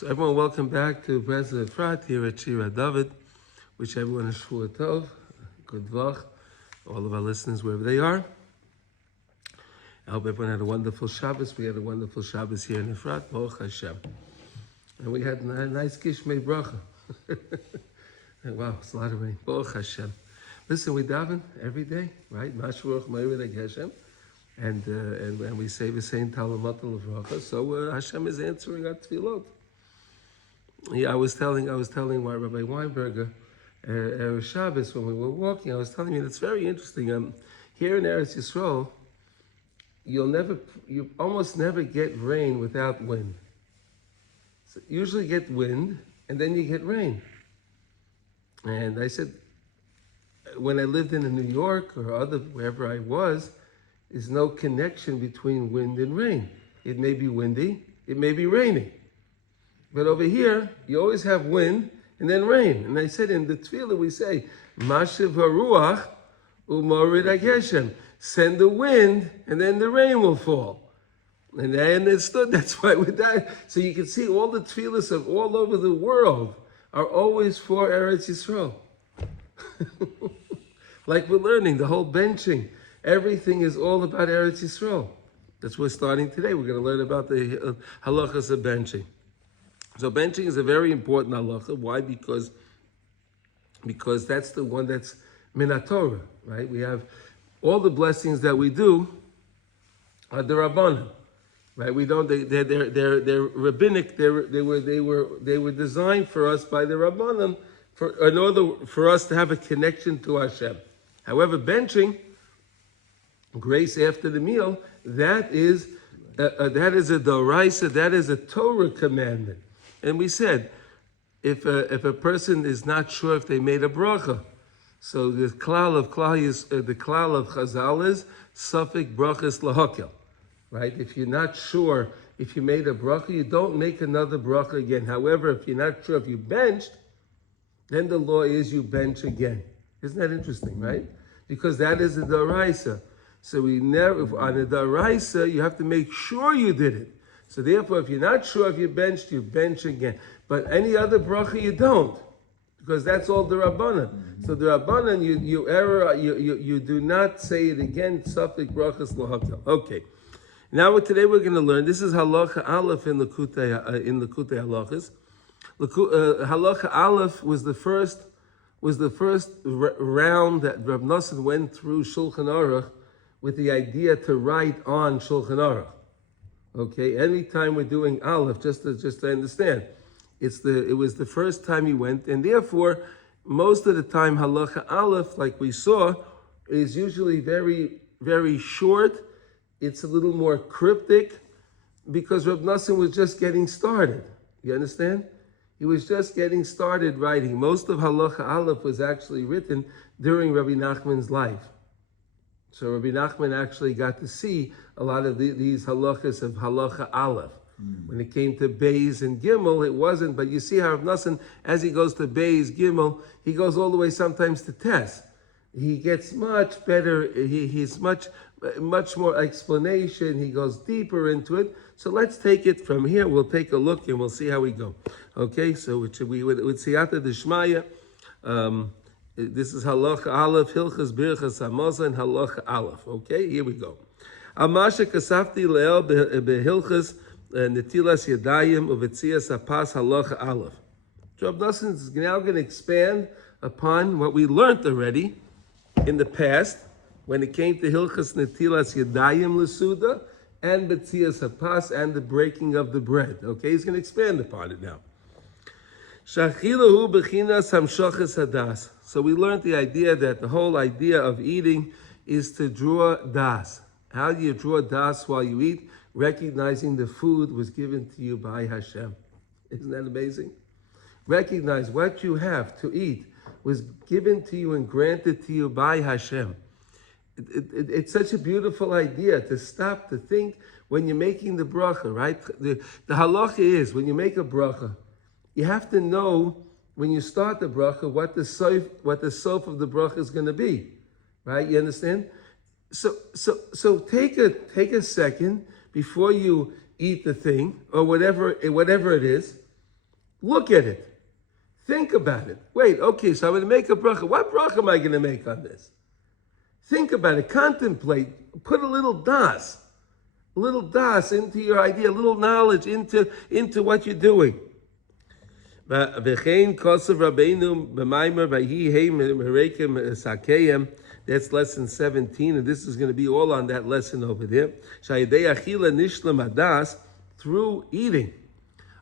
So everyone, welcome back to Breslov Efrat here at Shira David. Wish everyone a Shvuah Tov, good Vach, all of our listeners wherever they are. I hope everyone had a wonderful Shabbos. We had a wonderful Shabbos here in Efrat, Baruch Hashem. And we had a nice Gishmei Bracha. Wow, it's a lot of rain. Baruch Hashem. Listen, we daven every day, right? Mashruach Mayim Hashem. And we say the same Talamat Levracha. So Hashem is answering our tefillot. Yeah, I was telling Rabbi Weinberger Shabbos when we were walking. I was telling him it's very interesting. Here in Eretz Yisrael, you almost never get rain without wind. So you usually get wind, and then you get rain. And I said, when I lived in New York or wherever I was, there's no connection between wind and rain. It may be windy, it may be raining. But over here, you always have wind and then rain. And I said in the tefillah, we say, Mashiv haruach u'morid hageshem. Send the wind and then the rain will fall. And I understood that's why we're dying. So you can see all the tefillahs of all over the world are always for Eretz Yisrael. Like we're learning, the whole Bentching, everything is all about Eretz Yisrael. That's what we're starting today. We're going to learn about the Halachos of Bentching. So Bentching is a very important halacha. Why? Because that's the one that's Minat Torah, right? We have all the blessings that we do are the Rabbanan, right? We don't. They're rabbinic. They were designed for us by the Rabbanan in order for us to have a connection to Hashem. However, Bentching, grace after the meal, that is a doraisa. That is a Torah commandment. And we said, if a person is not sure if they made a bracha, so the klal of Chazal is suffik brachas lahakel, right? If you're not sure if you made a bracha, you don't make another bracha again. However, if you're not sure if you benched, then the law is you bench again. Isn't that interesting, right? Because that is a daraisa. So we never, on a daraisa, you have to make sure you did it. So therefore, if you're not sure if you benched, you bench again. But any other bracha, you don't, because that's all the Rabbanan. So the Rabbanan, you do not say it again. Safek brachas lahakel. Okay. Now today we're going to learn. This is halacha aleph in Likutey halachas. Halacha aleph was the first round that Rav Nosson went through Shulchan Aruch with the idea to write on Shulchan Aruch. Okay, anytime we're doing aleph, just to understand, it was the first time he went, and therefore most of the time halacha aleph, like we saw, is usually very, very short. It's a little more cryptic because Rav Nosson was just getting started. You understand? He was just getting started writing. Most of halacha aleph was actually written during Rabbi Nachman's life. So Rabbi Nachman actually got to see a lot of these halachas of halacha aleph. When it came to Beis and Gimel, it wasn't. But you see how Rav Nosson, as he goes to Beis, Gimel, he goes all the way sometimes to Tes. He gets much better. He's much more explanation. He goes deeper into it. So let's take it from here. We'll take a look and we'll see how we go. Okay, so we would siyata d'shmaya. This is halacha aleph, hilchas birchas hamazon, and halacha aleph. Okay, here we go. Amasha kasafti leel behilchas netilas yadayim uvetzias apas halacha aleph. Rav Nosson is now going to expand upon what we learned already in the past when it came to hilchas netilas yadayim lesuda and betzias apas and the breaking of the bread. Okay, he's going to expand upon it now. Shachilahu bechinas hamshachas hadas. So we learned the idea that the whole idea of eating is to draw das. How do you draw das while you eat? Recognizing the food was given to you by Hashem. Isn't that amazing? Recognize what you have to eat was given to you and granted to you by Hashem. It's such a beautiful idea to stop to think when you're making the bracha, right? The halacha is when you make a bracha, you have to know when you start the bracha what the sof of the bracha is going to be, right? You understand? So take a second before you eat the thing or whatever it is, Look at it. Think about it. Wait, okay, so I'm going to make a bracha. What bracha am I going to make on this? Think about it. Contemplate. Put a little das into your idea, a little knowledge into what you're doing. That's lesson 17, and this is going to be all on that lesson over there. Through eating,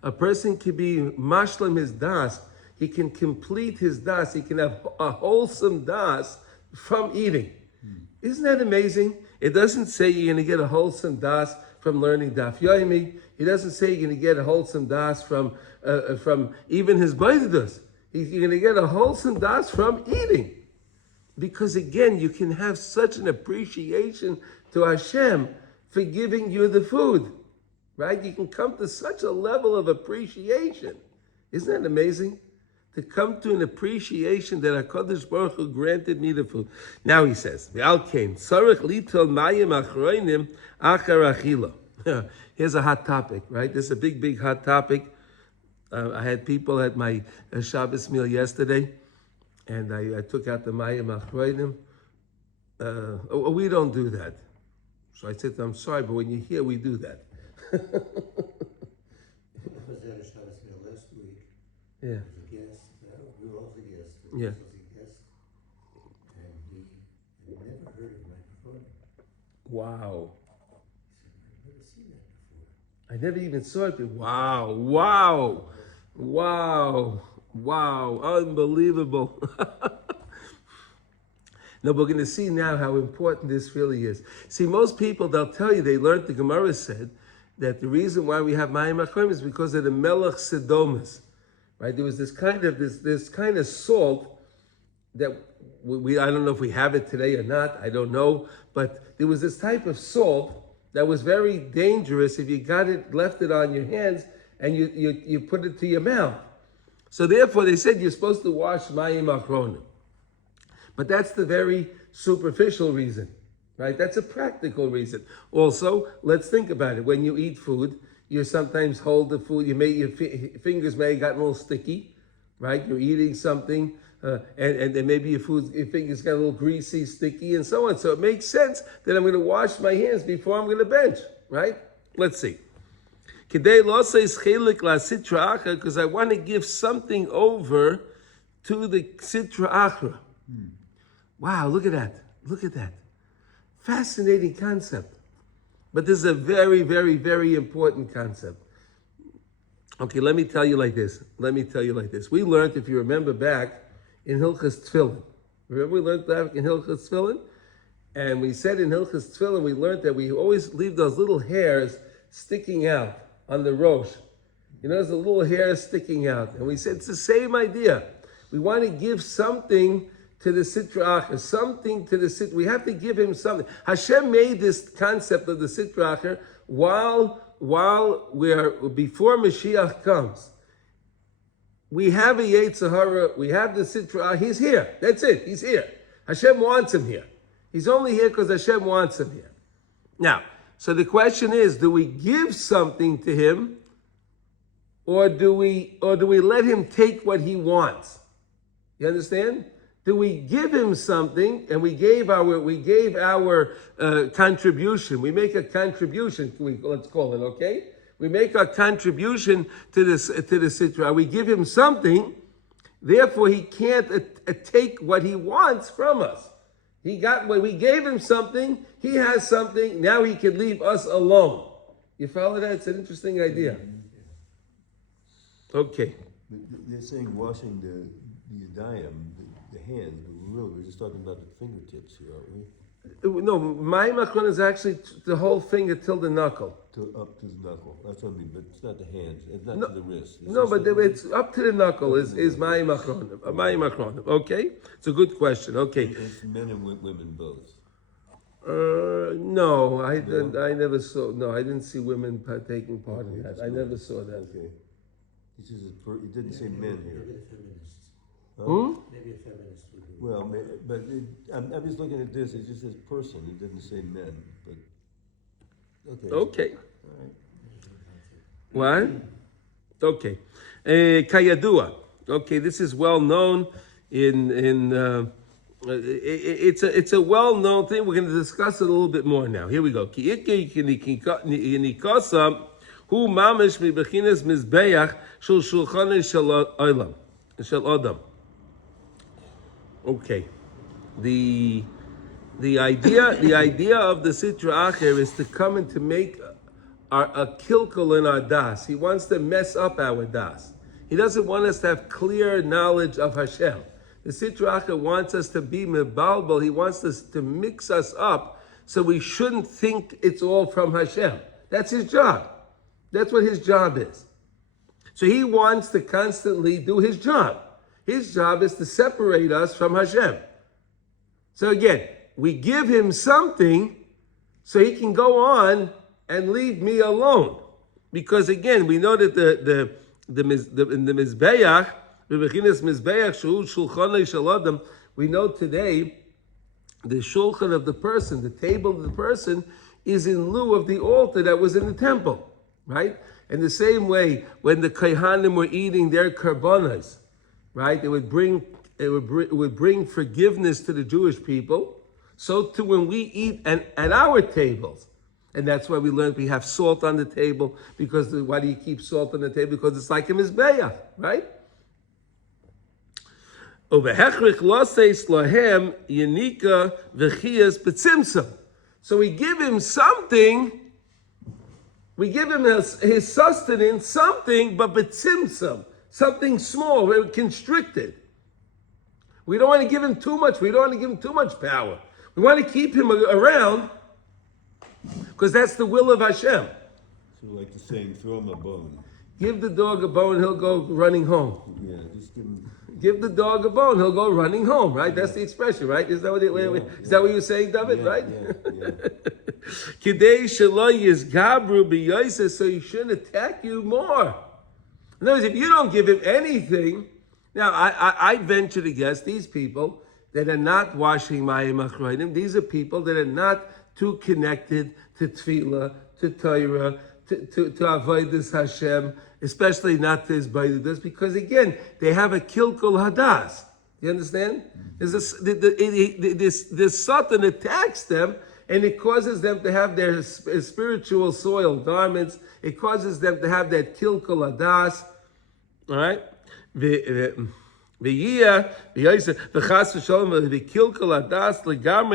a person can be mashlam his das. He can complete his das. He can have a wholesome das from eating. Isn't that amazing? It doesn't say you're going to get a wholesome das from learning daf yomi. It doesn't say you're going to get a wholesome das from even his baidadas. You're going to get a wholesome das from eating. Because again, you can have such an appreciation to Hashem for giving you the food. Right? You can come to such a level of appreciation. Isn't that amazing? To come to an appreciation that HaKadosh Baruch Hu granted me the food. Now he says, V'alkein, tzarich litol Mayim Acharonim achar achila. Here's a hot topic, right? This is a big, big hot topic. I had people at my Shabbos meal yesterday, and I took out the Mayim Acharonim. We don't do that. So I said to them, I'm sorry, but when you're here, we do that. I was at a Shabbos meal last week. Yeah. As a guest, we were all the guests. Yeah. As a guest, and he had never heard of microphone. Wow. He said, I've never seen that before. I never even saw it. Wow. Unbelievable. No, we're going to see now how important this really is. See, most people, they'll tell you, they learned, the Gemara said, that the reason why we have Mayim Acharonim is because of the Melech Sedomas. Right? There was this kind of salt that I don't know if we have it today or not, I don't know, but there was this type of salt that was very dangerous if you left it on your hands and you put it to your mouth. So therefore they said you're supposed to wash Mayim Acharonim. But that's the very superficial reason, right? That's a practical reason. Also, let's think about it. When you eat food, you sometimes hold the food, your fingers may have gotten a little sticky, right? You're eating something, and then maybe your fingers got a little greasy, sticky, and so on. So it makes sense that I'm going to wash my hands before I'm going to bench, right? Let's see. Because I want to give something over to the sitra achra. Wow, look at that. Fascinating concept. But this is a very, very, very important concept. Okay, let me tell you like this. We learned, if you remember back, in Hilchos Tefillin. Remember we learned back in Hilchos Tefillin? And we said in Hilchos Tefillin, we learned that we always leave those little hairs sticking out on the rosh. There's a little hair sticking out. And we said it's the same idea. We want to give something to the Sitra Acher, something to the Sitra. We have to give him something. Hashem made this concept of the Sitra Acher while before Mashiach comes. We have a Yetzer Hara, we have the Sitra Acher. He's here. That's it. He's here. Hashem wants him here. He's only here because Hashem wants him here. Now, so the question is, do we give something to him, or do we let him take what he wants? You understand? Do we give him something, and we gave our contribution? We make a contribution. Let's call it, okay? We make a contribution to the Sitra. We give him something, therefore he can't take what he wants from us. He got what we gave him something. He has something. Now he can leave us alone. You follow that? It's an interesting idea. Okay. They're saying washing the yadayim, the hands, but we're just talking about the fingertips here, aren't we? No, Mayim Acharonim is actually the whole finger till the knuckle. Up to the knuckle. That's what I mean, but it's not the hands. It's not to the wrist. It's up to the knuckle is Mayim Acharonim. Mayim Acharonim. Okay? It's a good question. Okay. It's men and women both. No, I never saw. No, I didn't see women taking part in that. I never saw that. Okay. It didn't say men here. Maybe a feminist. Hmm? Maybe a feminist would be. Well, but I'm just looking at this. It just says person. It didn't say men. But okay. Okay. All right. What? Okay. Kayadua. Okay, this is well known it's a well known thing. We're going to discuss it a little bit more now. Here we go. Ki ikke nikasa hu mamish mi bechinas mizbeach shel shulchan shel adam. Okay. The idea of the Sitra Acher is to come and to make a kilkul in our das. He wants to mess up our das. He doesn't want us to have clear knowledge of Hashem. The Sitra Acher wants us to be mebalbal. He wants us to mix us up so we shouldn't think it's all from Hashem. That's his job. That's what his job is. So he wants to constantly do his job. His job is to separate us from Hashem. So again, we give him something so he can go on and leave me alone. Because again, we know that the Mizbeach, we know today the shulchan of the person, the table of the person, is in lieu of the altar that was in the temple, right? In the same way, when the Kohanim were eating their karbonas, right, it would bring forgiveness to the Jewish people. So too when we eat at our tables. And that's why we learned we have salt on the table. Because why do you keep salt on the table? Because it's like a mizbeach, right? So we give him something. We give him his sustenance, something, but betzimtzum, something small, very constricted. We don't want to give him too much. We don't want to give him too much power. We want to keep him around because that's the will of Hashem. So like the saying, throw him a bone. Give the dog a bone, he'll go running home. Yeah, just give him... Give the dog a bone, he'll go running home, right? That's the expression, right? Is that what that what you were saying, David, right? Kidei shelo yizgabru b'yoseh, so he shouldn't attack you more. In other words, if you don't give him anything, now I venture to guess these people that are not washing Mayim Acharonim, these are people that are not too connected to Tefillah, to Torah, to Avodas Hashem, especially not to his Baidus, because again, they have a kilkul hadas. You understand? This Satan attacks them, and it causes them to have their spiritual soiled garments. It causes them to have that kilkul hadas. All right?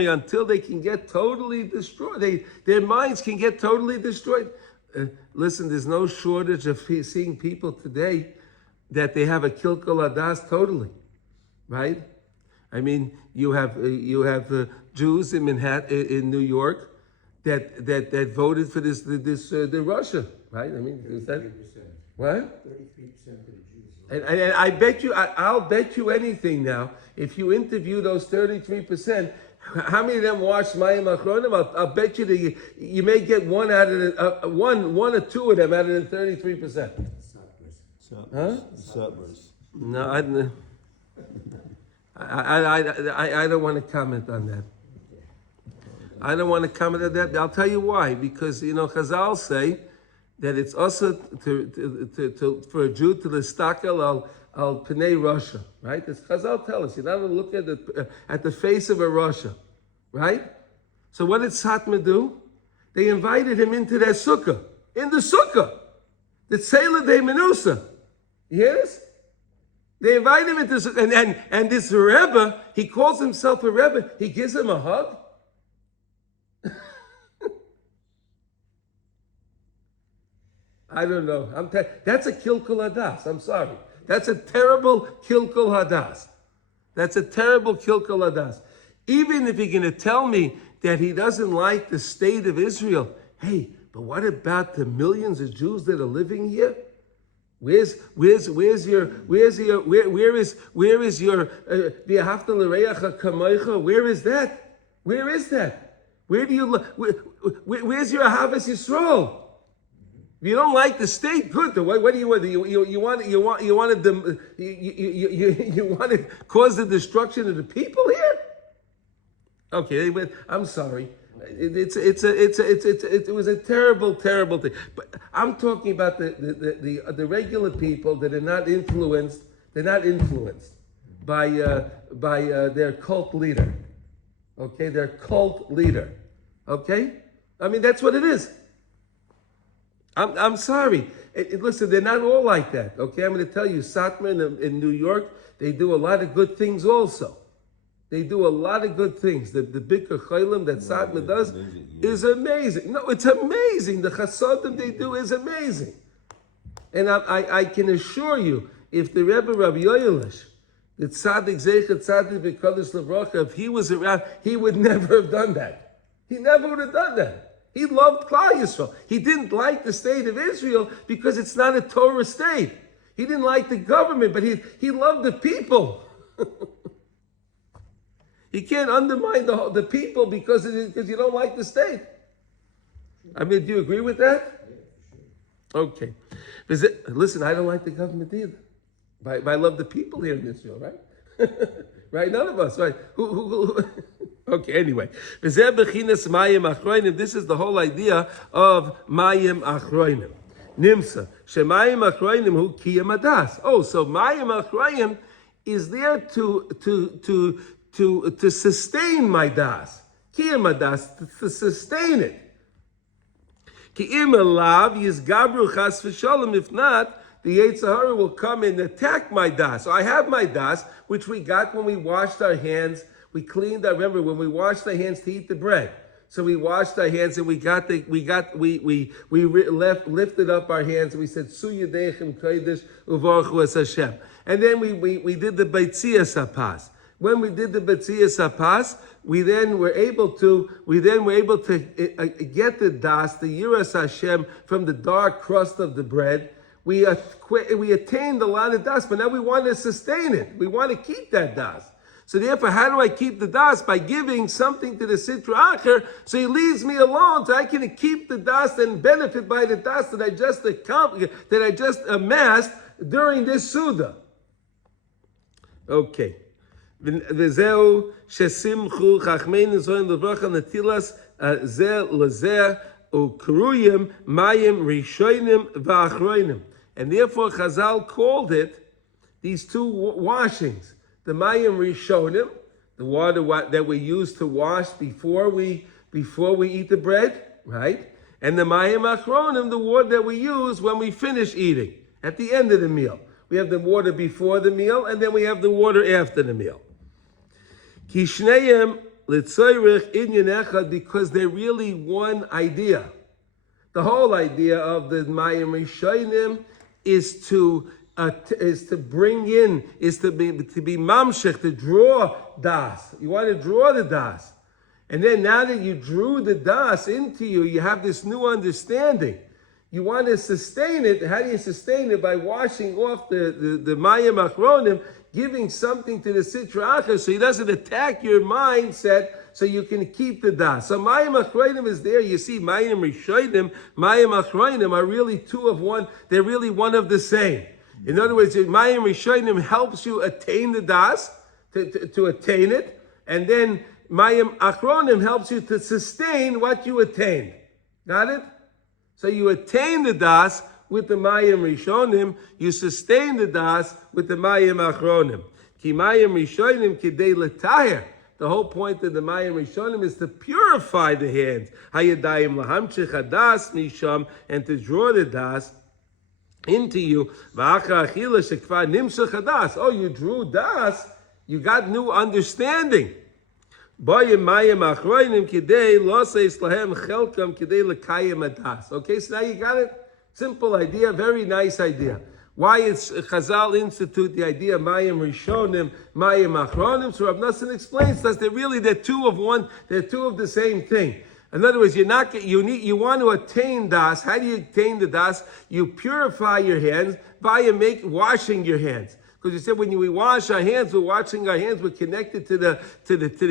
Until they can get totally destroyed. Their minds can get totally destroyed. Listen, there's no shortage of seeing people today that they have a kilkul hadas totally, right? I mean, you have Jews in Manhattan, in New York, that voted for the Russia, right? I mean, is that what? 33% of the Jews. And I bet you, I'll bet you anything now. If you interview those 33%, how many of them watch Mayim Acharonim? I'll bet you that you may get one out of the, one or two of them out of the 33%. Huh? No, I don't want to comment on that. I don't want to comment on that. I'll tell you why. Because Chazal say that it's also for a Jew to l'stakel al pnei Russia, right? As Chazal tell us, you're not going to look at the face of a Russia, right? So what did Satmar do? They invited him into their sukkah, in the sukkah, the Tzela de Menusa. You hear this? They invite him into sukkah, and this Rebbe, he calls himself a Rebbe. He gives him a hug. I don't know. That's a kilkul hadas. I'm sorry. That's a terrible kilkul hadas. That's a terrible kilkul hadas. Even if you're going to tell me that he doesn't like the state of Israel, hey, but what about the millions of Jews that are living here? Where is your v'ahavta l'reacha kamocha? Where is that? Where is that? Where's your ahavas Yisrael? If you don't like the state, good. What do you want? You want to cause the destruction of the people here? Okay, I'm sorry. It was a terrible, terrible thing. But I'm talking about the regular people that are not influenced. They're not influenced by their cult leader. Okay, their cult leader. Okay, I mean that's what it is. I'm sorry. Listen, they're not all like that. Okay, I'm going to tell you, Satmar in New York, they do a lot of good things also. They do a lot of good things. The Bikur Chaylim that Satmar does is amazing. No, it's amazing. The Chasadim they do is amazing. And I can assure you, if the Rebbe Rabbi Yoelish, the Tzaddik Zeichet Tzaddik V'Kodesh Levracha, if he was around, he would never have done that. He never would have done that. He loved Klal Yisrael. He didn't like the state of Israel because it's not a Torah state. He didn't like the government, but he loved the people. You can't undermine the people because you don't like the state. I mean, do you agree with that? Okay. Listen, I don't like the government either. But I love the people here in Israel, right? Right? None of us, right? Who? Okay, anyway. This is the whole idea of Mayim Acharonim. Nimsa. Shemayim Acharonim hu kiyam adas. Oh, so Mayim Acharonim is there to sustain my das. Kiyam adas, to sustain it. Ki im elav yizgabru chas v'shalom. If not, the Yetzer Hara will come and attack my das. So I have my das, which we got when we washed our hands. We cleaned. I remember when we washed our hands to eat the bread. So we washed our hands and we lifted up our hands and we said Su Yedechem Kodesh Uvarchu Es Hashem. And then we did the Beitzias Hapas. When we did the Beitzias Hapas, we then were able to get the das, the Yiras Hashem, from the dark crust of the bread. We attained a lot of das, but now we want to sustain it. We want to keep that das. So therefore, how do I keep the das? By giving something to the Sitra Acher, so he leaves me alone, so I can keep the das and benefit by the das that I just amassed during this Suda. Okay. V'zeu shesimchu chachmeinu zoyin levracha netilas zeh lezeh ukruyim mayim rishonim v'achronim. And therefore Chazal called it these two washings. The Mayim Rishonim, the water that we use to wash before we eat the bread, right? And the Mayim Acharonim, the water that we use when we finish eating, at the end of the meal. We have the water before the meal, and then we have the water after the meal. Kishneim Litzoyrich Inyan Echad, because they're really one idea. The whole idea of the Mayim Rishonim is to bring in, is to be mamshech, to draw das. You want to draw the das. And then now that you drew the das into you, you have this new understanding. You want to sustain it. How do you sustain it? By washing off the Mayim Acharonim, giving something to the Sitra Acher so he doesn't attack your mindset, so you can keep the das. So Mayim Acharonim is there. You see, Mayim Rishonim, Mayim Acharonim are really two of one. They're really one of the same. In other words, Mayim Rishonim helps you attain the das, to attain it, and then Mayim Acharonim helps you to sustain what you attained. Got it? So you attain the das with the Mayim Rishonim, you sustain the das with the Mayim Acharonim. Ki Mayim Rishonim kidei letahir. The whole point of the Mayim Rishonim is to purify the hands. Hayadayim lahamchich hadas misham, and to draw the das into you. Oh, you drew das, you got new understanding. Okay, so now you got it. Simple idea, very nice idea. Why it's Chazal institute the idea of Mayim Rishonim, Mayim Acharonim? So Rav Nosson explains to us they're two of one, they're two of the same thing. In other words, you want to attain das. How do you attain the das? You purify your hands by washing your hands. Because you said when we wash our hands, we're washing our hands. We're connected to the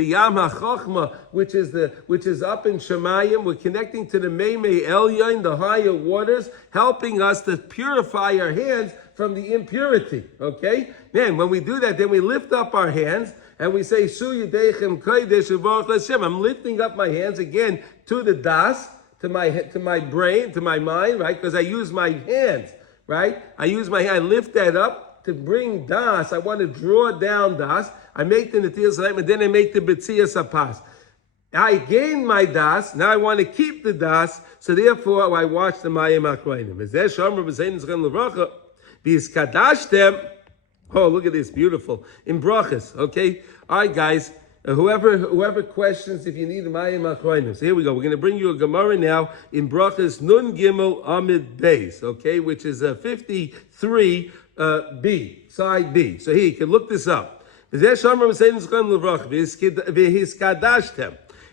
Yam HaChochma, which is up in Shemayim. We're connecting to the Meimei Elyon, the higher waters, helping us to purify our hands from the impurity. Okay. Then when we do that, then we lift up our hands. and we say, Shu Yedechem Kodesh U'Baruch Hashem. I'm lifting up my hands again to the das, to my brain, to my mind, right? Because I use my hands, right? I use my hand, I lift that up to bring das. I want to draw down das. I make the Netilas Halayim, and then I make the B'tzias Apas. I gain my das, now I want to keep the das, so therefore I watch the Mayim Acharonim. Oh, look at this, beautiful. In brachas, okay? All right, guys, whoever questions if you need the Mayim Acharonim. So here we go. We're going to bring you a Gemara now in brachas Nun Gimel Amid Beis, okay? Which is 53 B, side B. So here, you can look this up.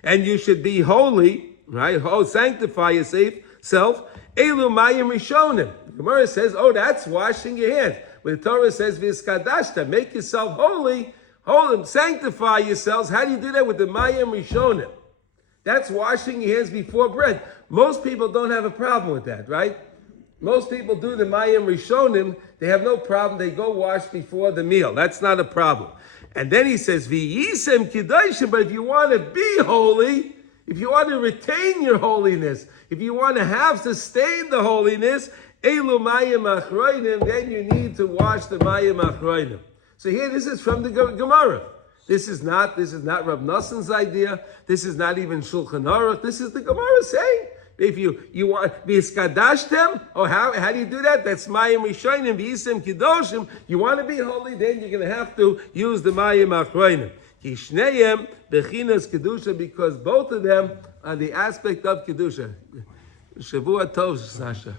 And you should be holy, right? Sanctify yourself. Elu mayim rishonim. The Gemara says, that's washing your hands. When the Torah says, v'hiskadashtem, make yourself holy, sanctify yourselves. How do you do that? With the mayim rishonim. That's washing your hands before bread. Most people don't have a problem with that, right? Most people do the mayim rishonim. They have no problem. They go wash before the meal. That's not a problem. And then he says, V'yisem kiddushim, but if you want to be holy, if you want to retain your holiness, if you want to sustain the holiness, elu mayim acharonim, then you need to wash the mayim acharonim. So here, this is from the Gemara. This is not Rav Noson's idea. This is not even Shulchan Aruch. This is the Gemara saying, if you want v'hiskadashtem, how do you do that? That's mayim rishonim v'yisem kiddushim. You want to be holy, then you're going to have to use the mayim acharonim. Ki shneihem bechinas kedusha, because both of them are the aspect of kedusha. Shavua tov, Sasha.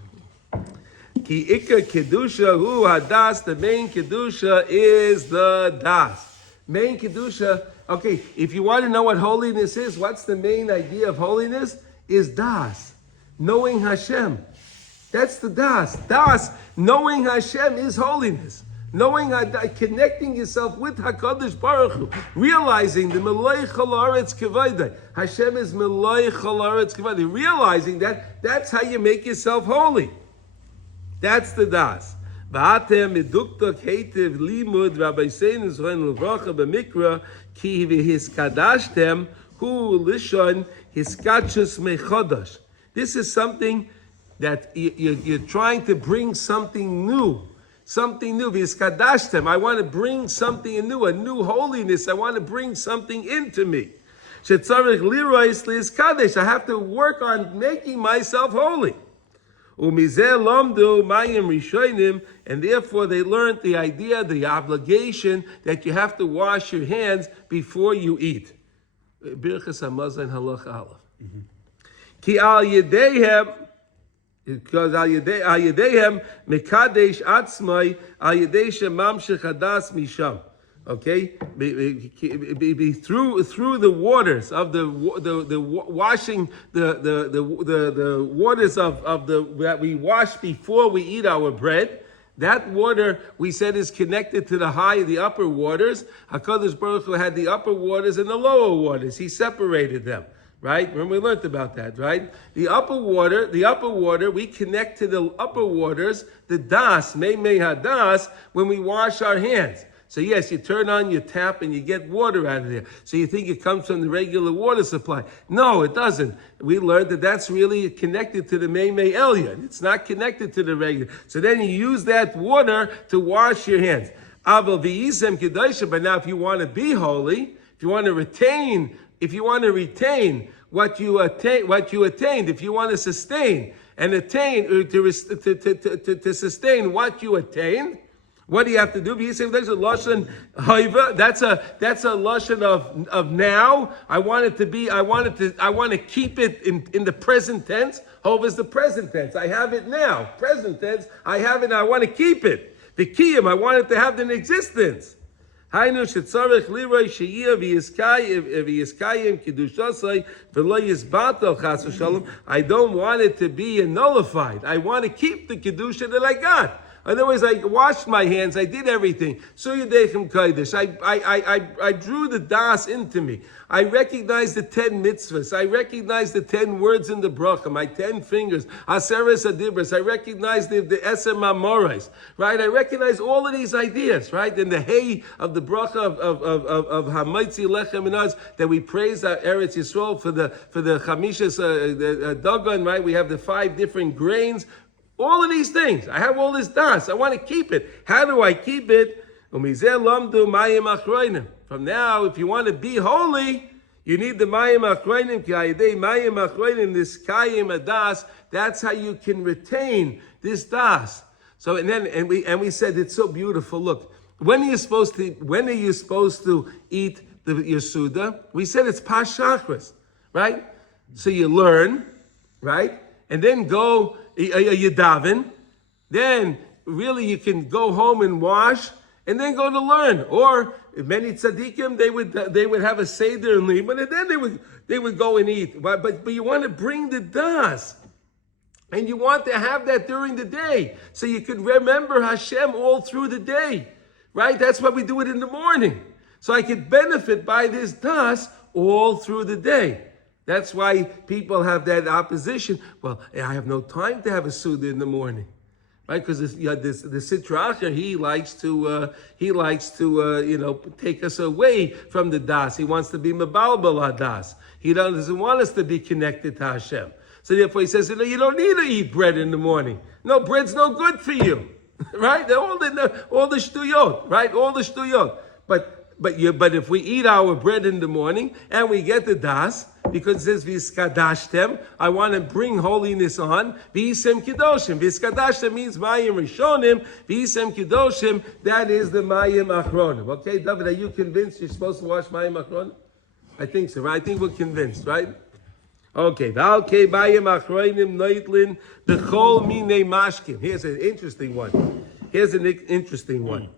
Ki ikar kedusha hu hadas. The main kedusha is the das. Main kedusha. Okay, if you want to know what holiness is, what's the main idea of holiness? Is das, knowing Hashem. That's the das. Das, knowing Hashem, is holiness. Connecting yourself with HaKadosh Baruch Hu, realizing the Melei Chol Haaretz Kavod. Hashem is Melei Chol Haaretz Kavod. Realizing that's how you make yourself holy. That's the das. V'atem meduktok heitiv limud Rabbi Seinu Zohen Levracha b'mikra ki v'hiskadashtem hu lishon hiskachus mechodash. This is something that you're trying to bring something new. Something new. V'hiskadashtem. I want to bring something new, a new holiness. I want to bring something into me. Shetzarech lirois lihiskadesh. I have to work on making myself holy. Umizeh lomdu mayim rishonim, and therefore they learned the idea, the obligation that you have to wash your hands before you eat. Birchas Hamazon Halach Aleph. Ki al yedehem, because al yedehem mekadesh atzmai al yedei shemamshech hadas misham. Okay, be through the waters of the washing, the waters of the that we wash before we eat our bread. That water, we said, is connected to the upper waters. HaKadosh Baruch Hu had the upper waters and the lower waters. He separated them, right? Remember we learned about that, right? The upper water, we connect to the upper waters, the das, mei hadas, when we wash our hands. So yes, you turn on your tap and you get water out of there. So you think it comes from the regular water supply. No, it doesn't. We learned that that's really connected to the Mei Elyon. It's not connected to the regular. So then you use that water to wash your hands. But now if you want to be holy, if you want to retain what you attained, if you want to sustain and attain, to sustain what you attained, what do you have to do? There's a lashon haiva. That's a lashon of now. I want to keep it in the present tense. Hov is the present tense. I have it now. Present tense. I have it. I want to keep it. The kiyum. I want it to have an existence. Hainu shetzarech liroi sheiyah v'yiskayim kidushasai v'lo yizbatel chas v'shalom. I don't want it to be nullified. I want to keep the kedusha that I got. In other words, I washed my hands, I did everything. Suyadechem Kodesh. I drew the das into me. I recognized the 10 mitzvahs. I recognized the 10 words in the bracha, my 10 fingers. Aseres adibras. I recognized the Eser Mamorais. Right? I recognize all of these ideas, right? And the hay of the bracha of Hamaitzi Lechem and us, that we praise our Eretz Yisrael for the Chamishas Dagon, right? We have the 5 different grains. All of these things. I have all this das. I want to keep it. How do I keep it? Mayim Acharonim. From now, if you want to be holy, you need the Mayim Acharonim. Mayim Acharonim, this Kayim Adas. That's how you can retain this das. So and we said it's so beautiful. Look, when are you supposed to eat your Suda? We said it's Pas Shachris, right? So you learn, right? And then go you daven. Then really you can go home and wash, and then go to learn. Or many tzaddikim, they would have a seder and leave, but then they would go and eat. But you want to bring the das, and you want to have that during the day, so you could remember Hashem all through the day, right? That's why we do it in the morning, so I could benefit by this das all through the day. That's why people have that opposition. Well, I have no time to have a Suda in the morning, right? Because the Sitra Achar, he likes to take us away from the das. He wants to be Mebalbal HaDas. He doesn't want us to be connected to Hashem. So therefore he says, you don't need to eat bread in the morning. No, bread's no good for you, right? All the shtuyot, right? All the shtuyot. But if we eat our bread in the morning and we get the das, because it says Viskadashtem, I want to bring holiness on. Visem Kedoshim. Viskadashtem means Mayim Rishonim. Visem Kedoshim, that is the Mayim Acharonim. Okay, David, are you convinced you're supposed to wash Mayim Acharonim? I think so, right? I think we're convinced, right? Okay, Valkei Mayim Acharonim Noitlin Bechol Mine Mashkim. Here's an interesting one.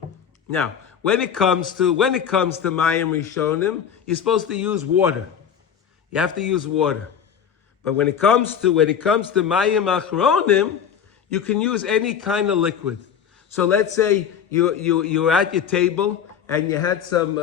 Now, when it comes to Mayim Rishonim, you're supposed to use water. You have to use water. But when it comes to Mayim Acharonim, you can use any kind of liquid. So let's say you're at your table and you had some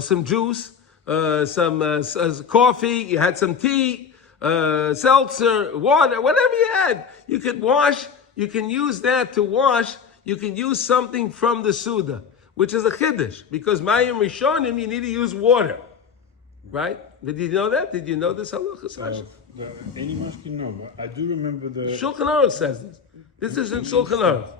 some juice, some coffee, you had some tea, seltzer, water, whatever you had. You could wash. You can use that to wash. You can use something from the Suda, which is a chiddush, because Mayim Rishonim you need to use water. Right? Did you know that? Did you know this halachos? Any mashkin, no. But I do remember the Shulchan Aruch says this. This is in Shulchan Aruch.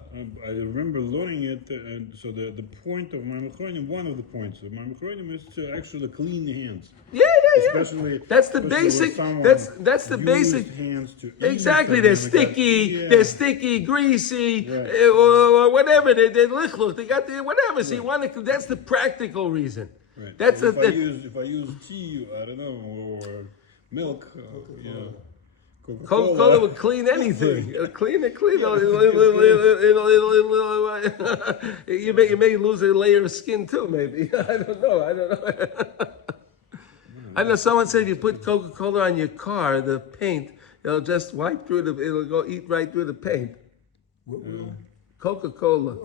I remember learning it, and so the point of Mayim Acharonim, one of the points of Mayim Acharonim is to actually clean the hands. Yeah. Especially that's the basic. That's the basic. Hands to exactly. They're sticky. They're sticky, greasy, or whatever. They're lichluch. They got whatever. So you want to. That's the practical reason. Right. That's if I use tea, I don't know, or milk, Coca-Cola would clean anything. It'll clean it. You may lose a layer of skin too, maybe. I don't know. I know someone said if you put Coca-Cola on your car, the paint, it'll just wipe through it'll go eat right through the paint. Coca-Cola.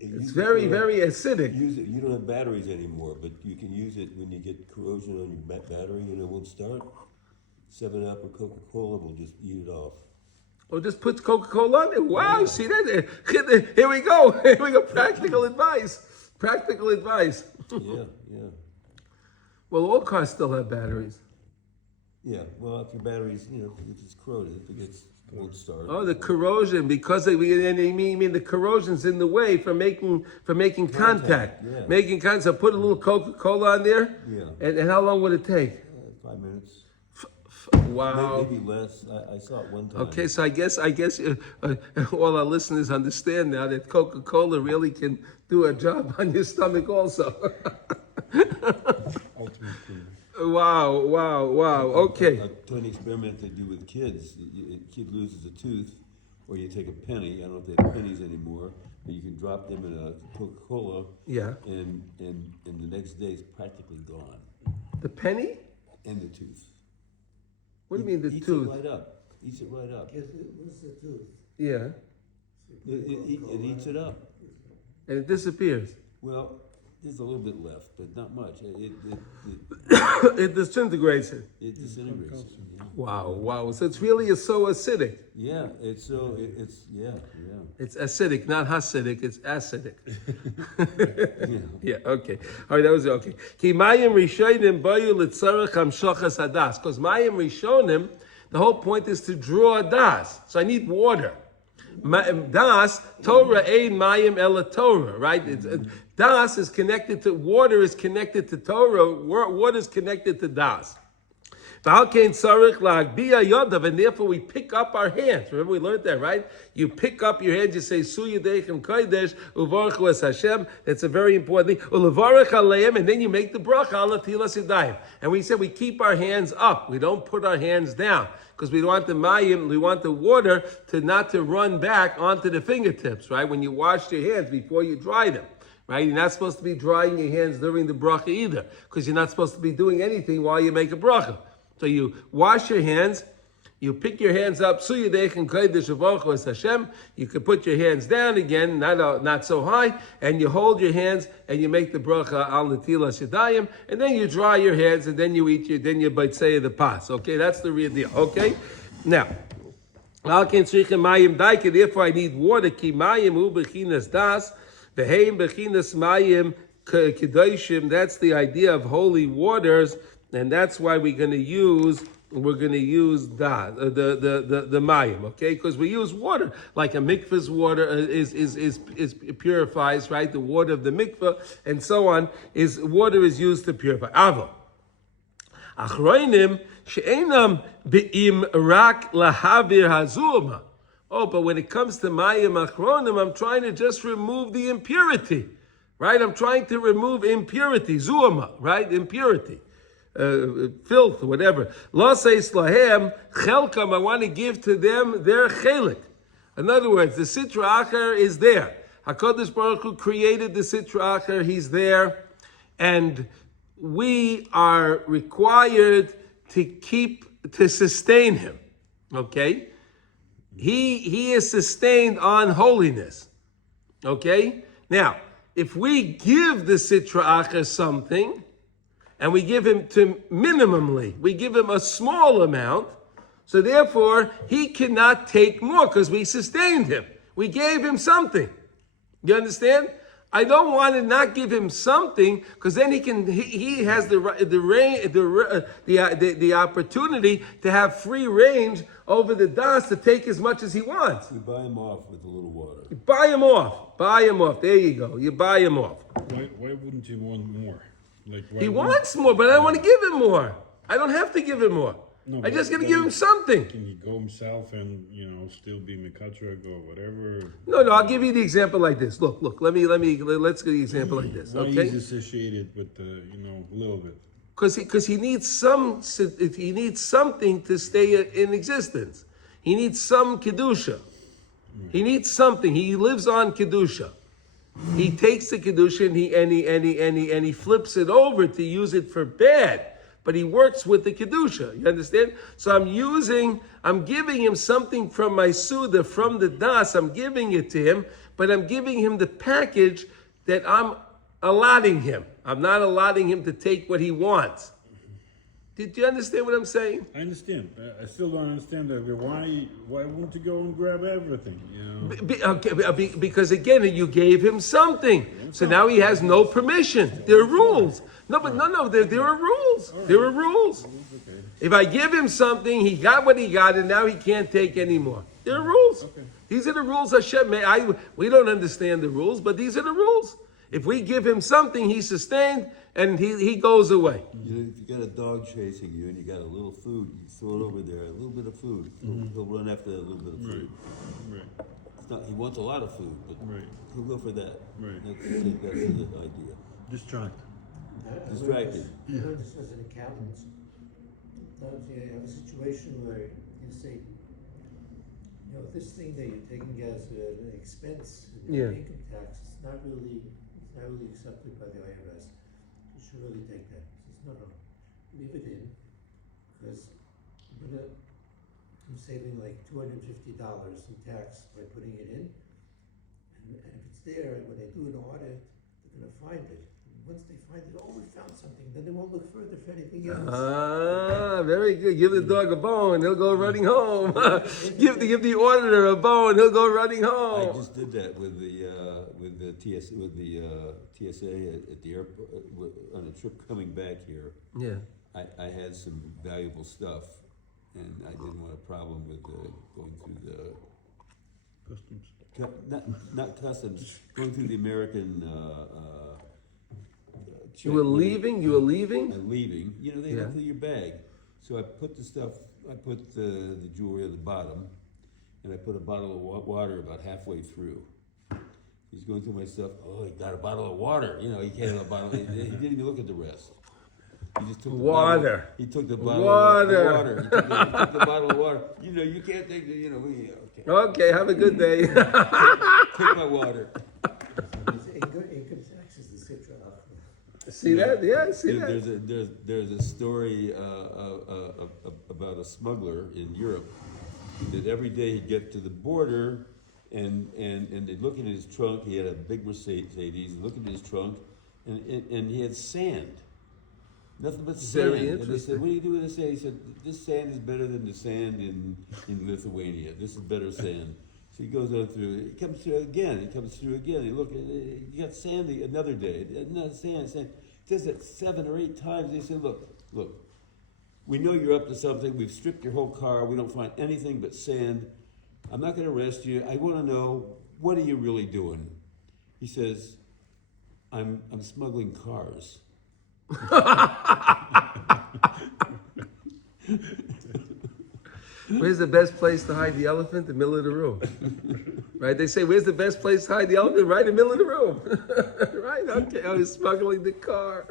It's very, very acidic. Use it. You don't have batteries anymore, but you can use it when you get corrosion on your battery and it won't start. 7-Up or Coca-Cola will just eat it off. Or just put Coca-Cola on it. Wow, you see that? Here we go. Practical advice. Yeah. Well, all cars still have batteries. Yeah, well, if your battery's, if it's corroded, it won't start. Oh, the corrosion, because you mean the corrosion's in the way for making contact. Yeah. Making contact. So put a little Coca-Cola on there. Yeah. And how long would it take? 5 minutes. Wow. Maybe less. I saw it one time. Okay, so I guess all our listeners understand now that Coca-Cola really can do a job on your stomach also. Wow. Okay. To an experiment they do with kids. A kid loses a tooth, or you take a penny. I don't know if they have pennies anymore, but you can drop them in a Coca-Cola. Yeah. And the next day it's practically gone. The penny? And the tooth. What do you mean the tooth? Eats it right up. What's the tooth? Yeah. It eats it up. And it disappears. Well, there's a little bit left, but not much. It disintegrates it. It disintegrates it. Yeah. Wow. So it's really so acidic. Yeah, it's yeah. It's acidic, not hasidic, it's acidic. Yeah. Yeah, okay. All right, that was okay. Ki mayim rishonim bayu litzarech hamshachas hadas. Because mayim rishonim, the whole point is to draw a das. So I need water. Das, Torah ein mayim ela Torah, right? Das is connected to, water is connected to Torah, water is connected to das. And therefore we pick up our hands. Remember we learned that, right? You pick up your hands, you say, Su Yadechem Kodesh, Uvarchu es Hashem. That's a very important thing. Ulevarech aleim, and then you make the bracha ala tilas yadayim. And we said we keep our hands up. We don't put our hands down. Because we want the mayim, we want the water not to run back onto the fingertips, right? When you wash your hands before you dry them. Right? You're not supposed to be drying your hands during the bracha either. Because you're not supposed to be doing anything while you make a bracha. So you wash your hands, you pick your hands up, you can put your hands down again, not so high, and you hold your hands and you make the bracha al netilas yadayim, and then you dry your hands and then you eat then you baitzei the pas. Okay, that's the real deal. Okay? Now, therefore I need water, ki mayim hu bechinas das, veheim bechinas mayim kedoshim, that's the idea of holy waters. And that's why we're going to use the mayim, okay? Because we use water, like a mikvah's water is purifies, right? The water of the mikvah and so on water is used to purify. Avo Acharonim she'enam be'im rak lahavir hazuma. Oh, but when it comes to Mayim Acharonim, I'm trying to just remove the impurity, right? I'm trying to remove impurity, zuama, right? Impurity. Filth, whatever. Lo says lahem chelkam. I want to give to them their chelik. In other words, the sitra achar is there. Hakadosh Baruch Hu created the sitra achar. He's there, and we are required to sustain him. Okay, he is sustained on holiness. Okay, now if we give the sitra achar something, and we give him minimally, we give him a small amount, so therefore he cannot take more because we sustained him. We gave him something. You understand? I don't want to not give him something because then he has the opportunity to have free range over the das to take as much as he wants. You buy him off with a little water. You buy him off. There you go. You buy him off. Why wouldn't you want more? He wants more, but I don't want to give him more. I don't have to give him more. No, I just got to give him something. Can he go himself and still be mekatrak or whatever? No. I'll give you the example like this. Look. Let's get the example like this. Why Okay. he's associated with a little bit? Because he needs something to stay in existence. He needs some kedusha. He needs something. He lives on kedusha. He takes the kedusha and he flips it over to use it for bad, but he works with the kedusha. You understand? So I'm giving him something from my suda, from the das. I'm giving it to him, but I'm giving him the package that I'm allotting him. I'm not allotting him to take what he wants. Did you understand what I'm saying? I understand. I still don't understand that. Why won't you go and grab everything? Because again, you gave him something. So now he has no permission. There are rules. There are rules. There are rules. Okay. If I give him something, he got what he got, and now he can't take anymore. There are rules. Okay. These are the rules Hashem made. We don't understand the rules, but these are the rules. If we give him something, he's sustained, and he goes away. If you got a dog chasing you and you got a little food, you throw it over there, a little bit of food. He'll run after that little bit of food. Right. He wants a lot of food, but he'll go for that. Right. That's the idea. Distracted. Distracted. I learned this as an accountant. Sometimes you have a situation where you say, this thing that you're taking as an expense, income tax, it's not really accepted by the IRS. You should really take that. He says, no, leave it in, because I'm saving like $250 in tax by putting it in. And if it's there, when they do an audit, they're going to find it. Once they find it, oh, we found something, then they won't look further for anything else. Ah, very good. Give the dog a bone, he'll go running home. give the auditor a bone, he'll go running home. I just did that with the TSA at the airport on a trip coming back here. Yeah. I had some valuable stuff, and I didn't want a problem with going through the Customs. not customs, going through the American. You were leaving. I'm leaving. You know, they look through your bag. So I put the stuff. I put the jewelry at the bottom, and I put a bottle of water about halfway through. He's going through my stuff. Oh, he got a bottle of water. You know, he can't have a bottle. He didn't even look at the rest. He just took the water. He took the bottle Water. of water. He took the bottle of water. You know, you can't take the. You know, okay. Okay, have a good day. Take my water. Income tax is the citra. See that? Yeah, see that. There's a story about a smuggler in Europe that every day he'd get to the border and they'd look in his trunk. He had a big Mercedes. Look in his trunk, and he had sand. Nothing but sand. Very And they said, interesting. "What do you do with this sand?" He said, "This sand is better than the sand in Lithuania. This is better sand." So he goes on through. It comes through again. It comes through again. You look, you got sand another day. Another sand. It does it 7 or 8 times. They said, "Look. We know you're up to something. We've stripped your whole car. We don't find anything but sand. I'm not going to arrest you. I want to know, what are you really doing?" He says, "I'm smuggling cars." Where's the best place to hide the elephant? The middle of the room. Right? They say, where's the best place to hide the elephant? Right in the middle of the room. Right? Okay, I was smuggling the car.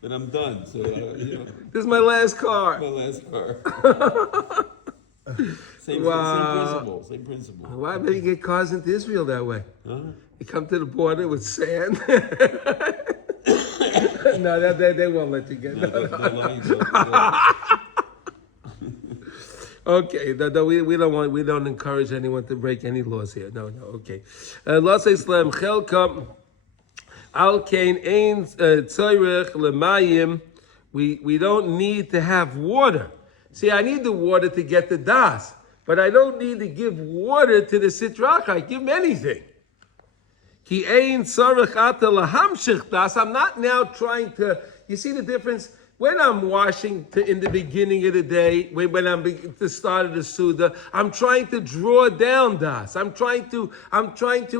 But I'm done, so, you know. This is my last car. My last car. Same principle. Why maybe get cars into Israel that way? Huh? You come to the border with sand. No, they won't let you get. No, Okay, no, we don't encourage anyone to break any laws here. No, okay. Laws Islam Chelkam Al Kain Ein Tzorech Lemayim. We don't need to have water. See, I need the water to get the das, but I don't need to give water to the sitrach. I give him anything. Ki ein tzorech ata lahamshich das. I'm not now trying to. You see the difference? When I'm washing in the beginning of the day, when I'm at the start of the Suda, I'm trying to draw down das. I'm trying to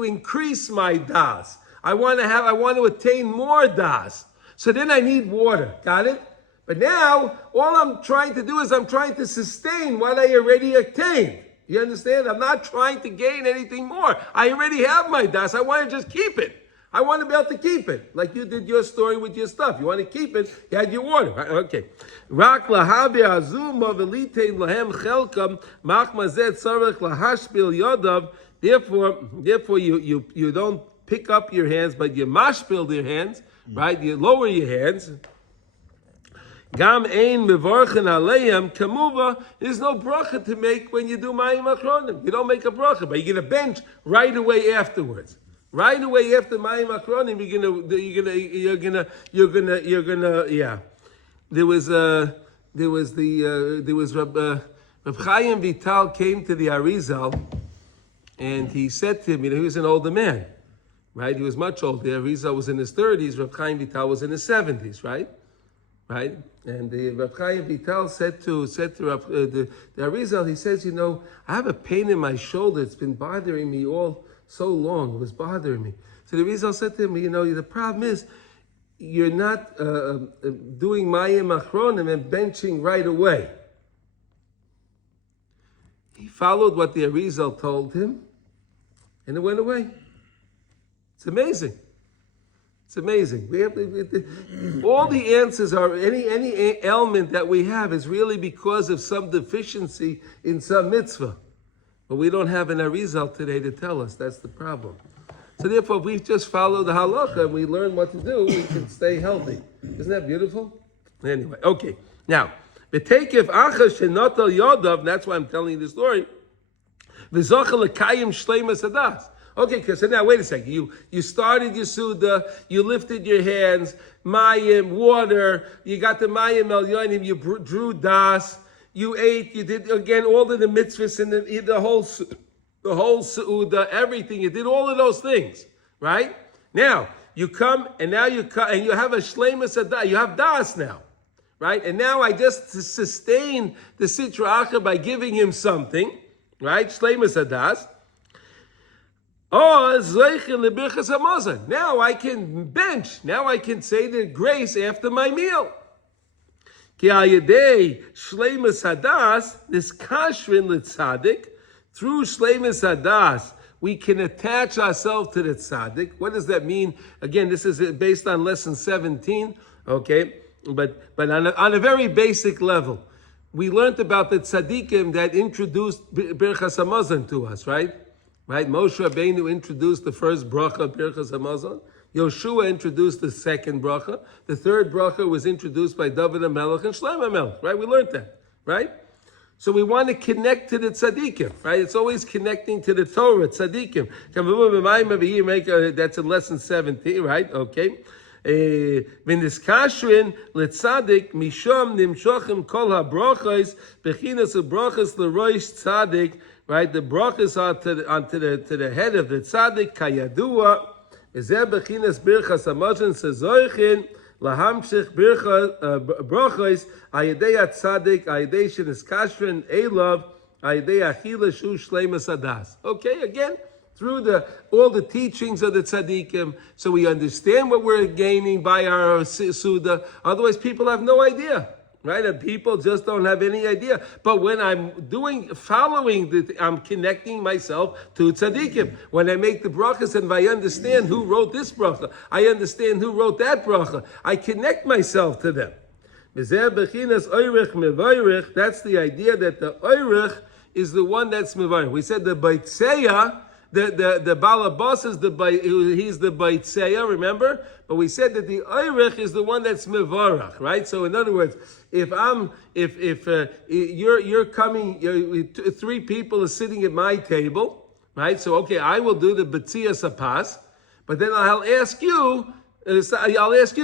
increase my das. I want to attain more das. So then I need water. Got it? But now, all I'm trying to do is I'm trying to sustain what I already attained. You understand? I'm not trying to gain anything more. I already have my das. I want to just keep it. I want to be able to keep it. Like you did your story with your stuff. You want to keep it, you had your water. Right? Okay. Rak lahabi azuma velitein lahem chelkam machmazet tzarech lahashpil yodav. Therefore you don't pick up your hands, but you mashpil your hands, right? You lower your hands. Gam ein mevorchen aleim kamuva. There's no bracha to make when you do Mayim Acharonim. You don't make a bracha, but you're gonna bench right away afterwards. Right away after Mayim Acharonim, you're gonna. Yeah. There was Reb Chaim Vital came to the Arizal, and he said to him, he was an older man, right? He was much older. The Arizal was in his 30s. Reb Chaim Vital was in his 70s, right? Right? And the Reb Chaim Vital said to the Arizal, he says, I have a pain in my shoulder. It's been bothering me all so long. It was bothering me. So the Arizal said to him, the problem is you're not doing Mayim Acharonim and benching right away. He followed what the Arizal told him, and it went away. It's amazing. It's amazing. We have all the answers are any ailment that we have is really because of some deficiency in some mitzvah. But we don't have an Arizal today to tell us. That's the problem. So therefore, if we just follow the halacha and we learn what to do, we can stay healthy. Isn't that beautiful? Anyway, okay. Now, V'tekev acha shenotal yodav, that's why I'm telling you the story. V'zocha l'kayim shleimas hadas. Okay, so now wait a second. You started your Suda, you lifted your hands, Mayim, water, you got the Mayim Elyonim, you drew Das, you ate, you did again all of the mitzvahs and the whole Suda, everything. You did all of those things, right? Now you come and now you come and you have a Shleimas Hadas, you have Das now, right? And now I just sustain the Sitra Acha by giving him something, right? Shleimas Hadas. Oh, now I can bench. Now I can say the grace after my meal. Ki ayedei shleimus hadas, this kashrin l'tzadik, through shleimus hadas, we can attach ourselves to the tzaddik. What does that mean? Again, this is based on lesson 17, okay? But on a very basic level, we learned about the tzaddikim that introduced Birchas Hamazon to us, right? Right, Moshe Rabbeinu introduced the first bracha of Birchas Hamazon. Yoshua introduced the second bracha. The third bracha was introduced by David HaMelech and Shlomo HaMelech. Right, we learned that. Right, so we want to connect to the tzaddikim. Right, it's always connecting to the Torah tzaddikim. That's in lesson 17. Right, okay. V'niskashrin l'tzadik mishom nimshochim kol habrachos bechinas u'brachos l'roish tzadik. Right, the brachas are to the head of the tzaddik kayadua. Ezeh bechinas birchas hamazon sezoichin lahamshich brachos ayedei tzaddik ayedei sheniskashrin elav ayedei achila shu shleimas hadas. Okay, again through all the teachings of the tzaddikim, so we understand what we're gaining by our suda. Otherwise, people have no idea. Right? And people just don't have any idea. But when I'm I'm connecting myself to tzaddikim. When I make the brachas and I understand who wrote this bracha, I understand who wrote that bracha, I connect myself to them. That's the idea that the oirich is the one that's mevarich. We said the baitseya, the balabas is he's the baitseya, remember? But we said that the oirich is the one that's mevarach, right? So in other words, if you're coming, three people are sitting at my table, right? So okay, I will do the betzia sapas, but then I'll ask you,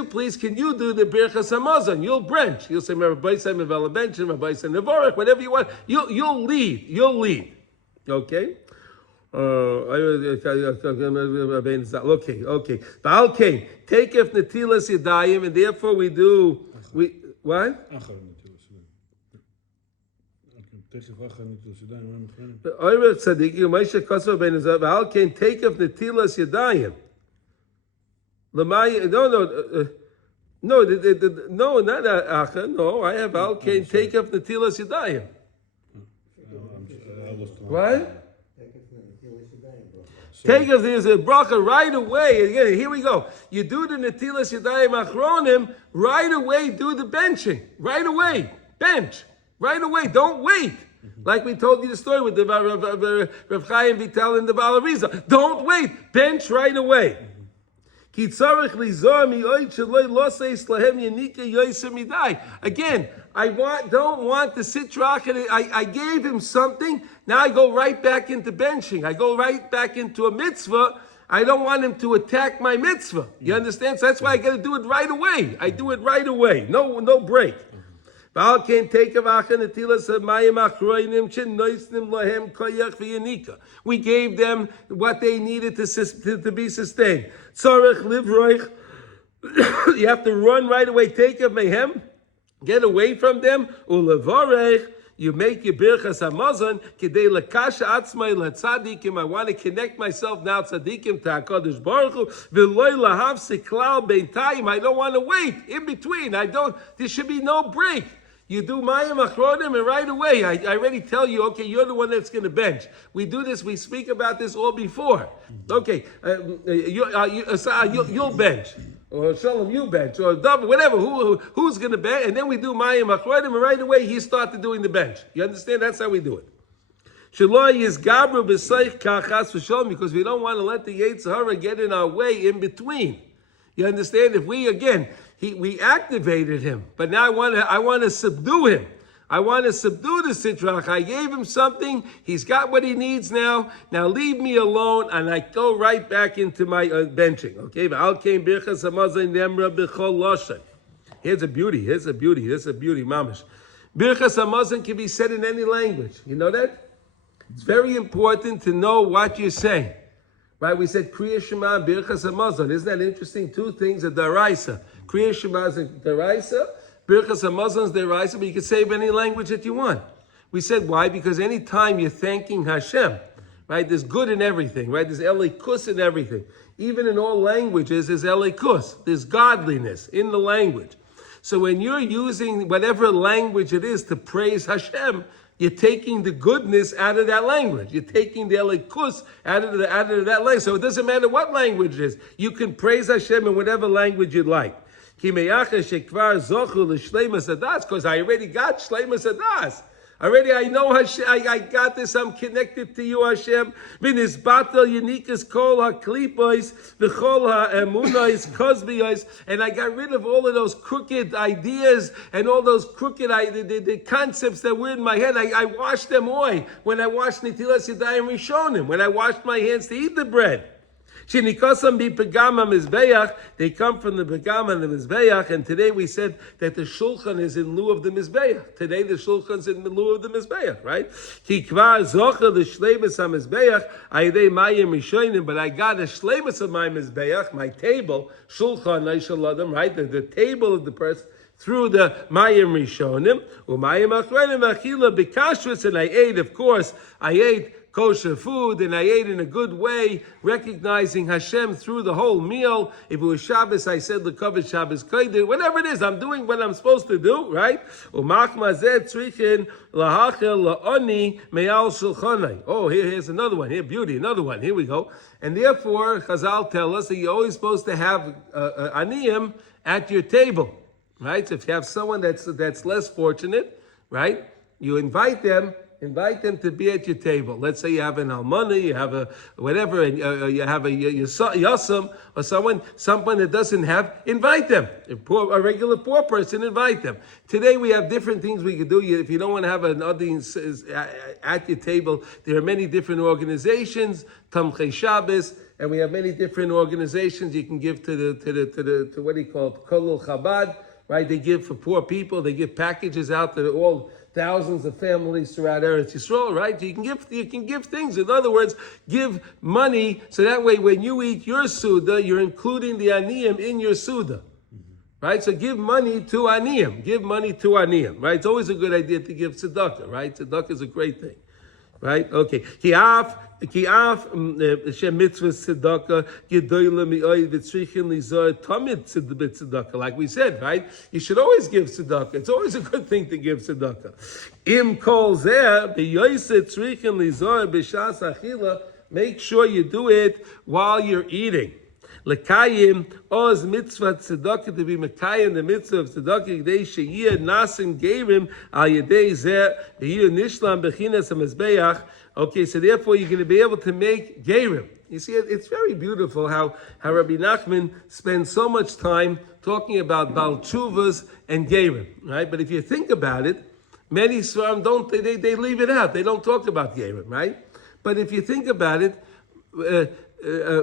please, can you do the birchas hamazon? You'll branch. You'll say, Rabbi Say Bentching, Rabbi Say Nevorach, whatever you want. You'll lead. Okay. Okay. Ba'al take if netilas yadayim, and therefore we what? Oirech tzaddikim, Moshe Kosovo ben Ezra. Ba'al take if netilas yadayim. No, not acha. No, I have Al Kain take up netilas yadayim. What? Take up there's a bracha right away. Again, here we go. You do the netilas yadayim Acharonim right away. Do the benching right away. Bench right away. Don't wait. Like we told you the story with the Rav Chaim Vital and the Baal Ariza. Don't wait. Bench right away. Again, I don't want the sitra. I gave him something. Now I go right back into benching. I go right back into a mitzvah. I don't want him to attack my mitzvah. You understand? So that's why I got to do it right away. I do it right away. No break. We gave them what they needed to be sustained. You have to run right away. Take of mehem, get away from them. You make your birchas hamazon kidei lekasha atzmai letzadikim. I want to connect myself now tzadikim to Hakadosh Baruch Hu. V'loy lahav siklal beintayim. I don't want to wait in between. There should be no break. You do Mayim Acharonim, and right away, I already tell you, okay, you're the one that's going to bench. We do this, we speak about this all before. Okay, you'll bench. Or Shalom, you bench. Or David, whatever, who's going to bench? And then we do Mayim Acharonim, and right away, he started doing the bench. You understand? That's how we do it. Because we don't want to let the Yetzer Hara get in our way in between. You understand? If we activated him, but now I want to subdue him. I want to subdue the Sitrach. I gave him something. He's got what he needs now. Now leave me alone, and I go right back into my benching. Okay? Here's a beauty. Mamish. Birchas Hamazon can be said in any language. You know that? It's very important to know what you're saying. Right? We said Kriya Shema and Birchas Hamazon. Isn't that interesting? Two things are daraisa. Kriya Shema is a daraisa. Birchas Hamazon is daraisa, but you can say it in any language that you want. We said why? Because any time you're thanking Hashem, right? There's good in everything, right? There's elikus in everything. Even in all languages, there's elikus. There's godliness in the language. So when you're using whatever language it is to praise Hashem, you're taking the goodness out of that language. You're taking the elikus out of that language. So it doesn't matter what language it is. You can praise Hashem in whatever language you'd like. Because I already got Sheleimah Sadas. Already I know Hashem, I got this, I'm connected to you, Hashem. And I got rid of all of those crooked ideas and all those crooked the concepts that were in my head. I washed them away when I washed Nitilas Yadayim Rishonim, when I washed my hands to eat the bread. They come from the Begam and the Mizbeach, and today we said that the Shulchan is in lieu of the Mizbeach. Today the Shulchan is in lieu of the Mizbeach, right? But I got a Shleimus of my Mizbeach, my table, Shulchan, right? The table of the person, through the Mayim Rishonim, Mayim Acharonim Achila B'Kashrus, and I ate, of course, kosher food, and I ate in a good way, recognizing Hashem through the whole meal. If it was Shabbos, I said L'Kavod Shabbos Kodesh. Whatever it is, I'm doing what I'm supposed to do, right? Oh, here's another one. Here, beauty, another one. Here we go. And therefore, Chazal tell us that you're always supposed to have aniyim at your table, right? So if you have someone that's less fortunate, right, you invite them to be at your table. Let's say you have an almana, you have a whatever, and you have a yasam, or someone that doesn't have, invite them. A regular poor person, invite them. Today we have different things we could do. If you don't want to have an audience at your table, there are many different organizations, Tamchei Shabbos, and we have many different organizations you can give to what do you call it, Kolel Chabad, right? They give for poor people. They give packages out to all thousands of families throughout Eretz Yisrael, right? You can give things. In other words, give money, so that way when you eat your Suda, you're including the Aniyim in your Suda. Right? So give money to Aniyim. Right? It's always a good idea to give tzedakah, right? Tzedakah is a great thing. Right? Okay. Ki'af Shem mitzvah tzedakah gedoyle mi'oid v'tzrichin lizor tamid tzedakah. Like we said, right? You should always give tzedakah. It's always a good thing to give tzedakah. Im kol zeh b'yoyse tzrichin lizor b'shas achila. Make sure you do it while you're eating. Lekayim oz mitzvah tzedakah, to be mekayim the mitzvah of tzedakah gdei sheyir nasim geirim al yedei zeh v'yir nishlam bechinas hamizbeach. Okay, so therefore you're going to be able to make geirim. You see, it's very beautiful how Rabbi Nachman spends so much time talking about Baal Tshuvas and geirim, right? But if you think about it, many Svarim don't, they leave it out. They don't talk about geirim, right? But if you think about it,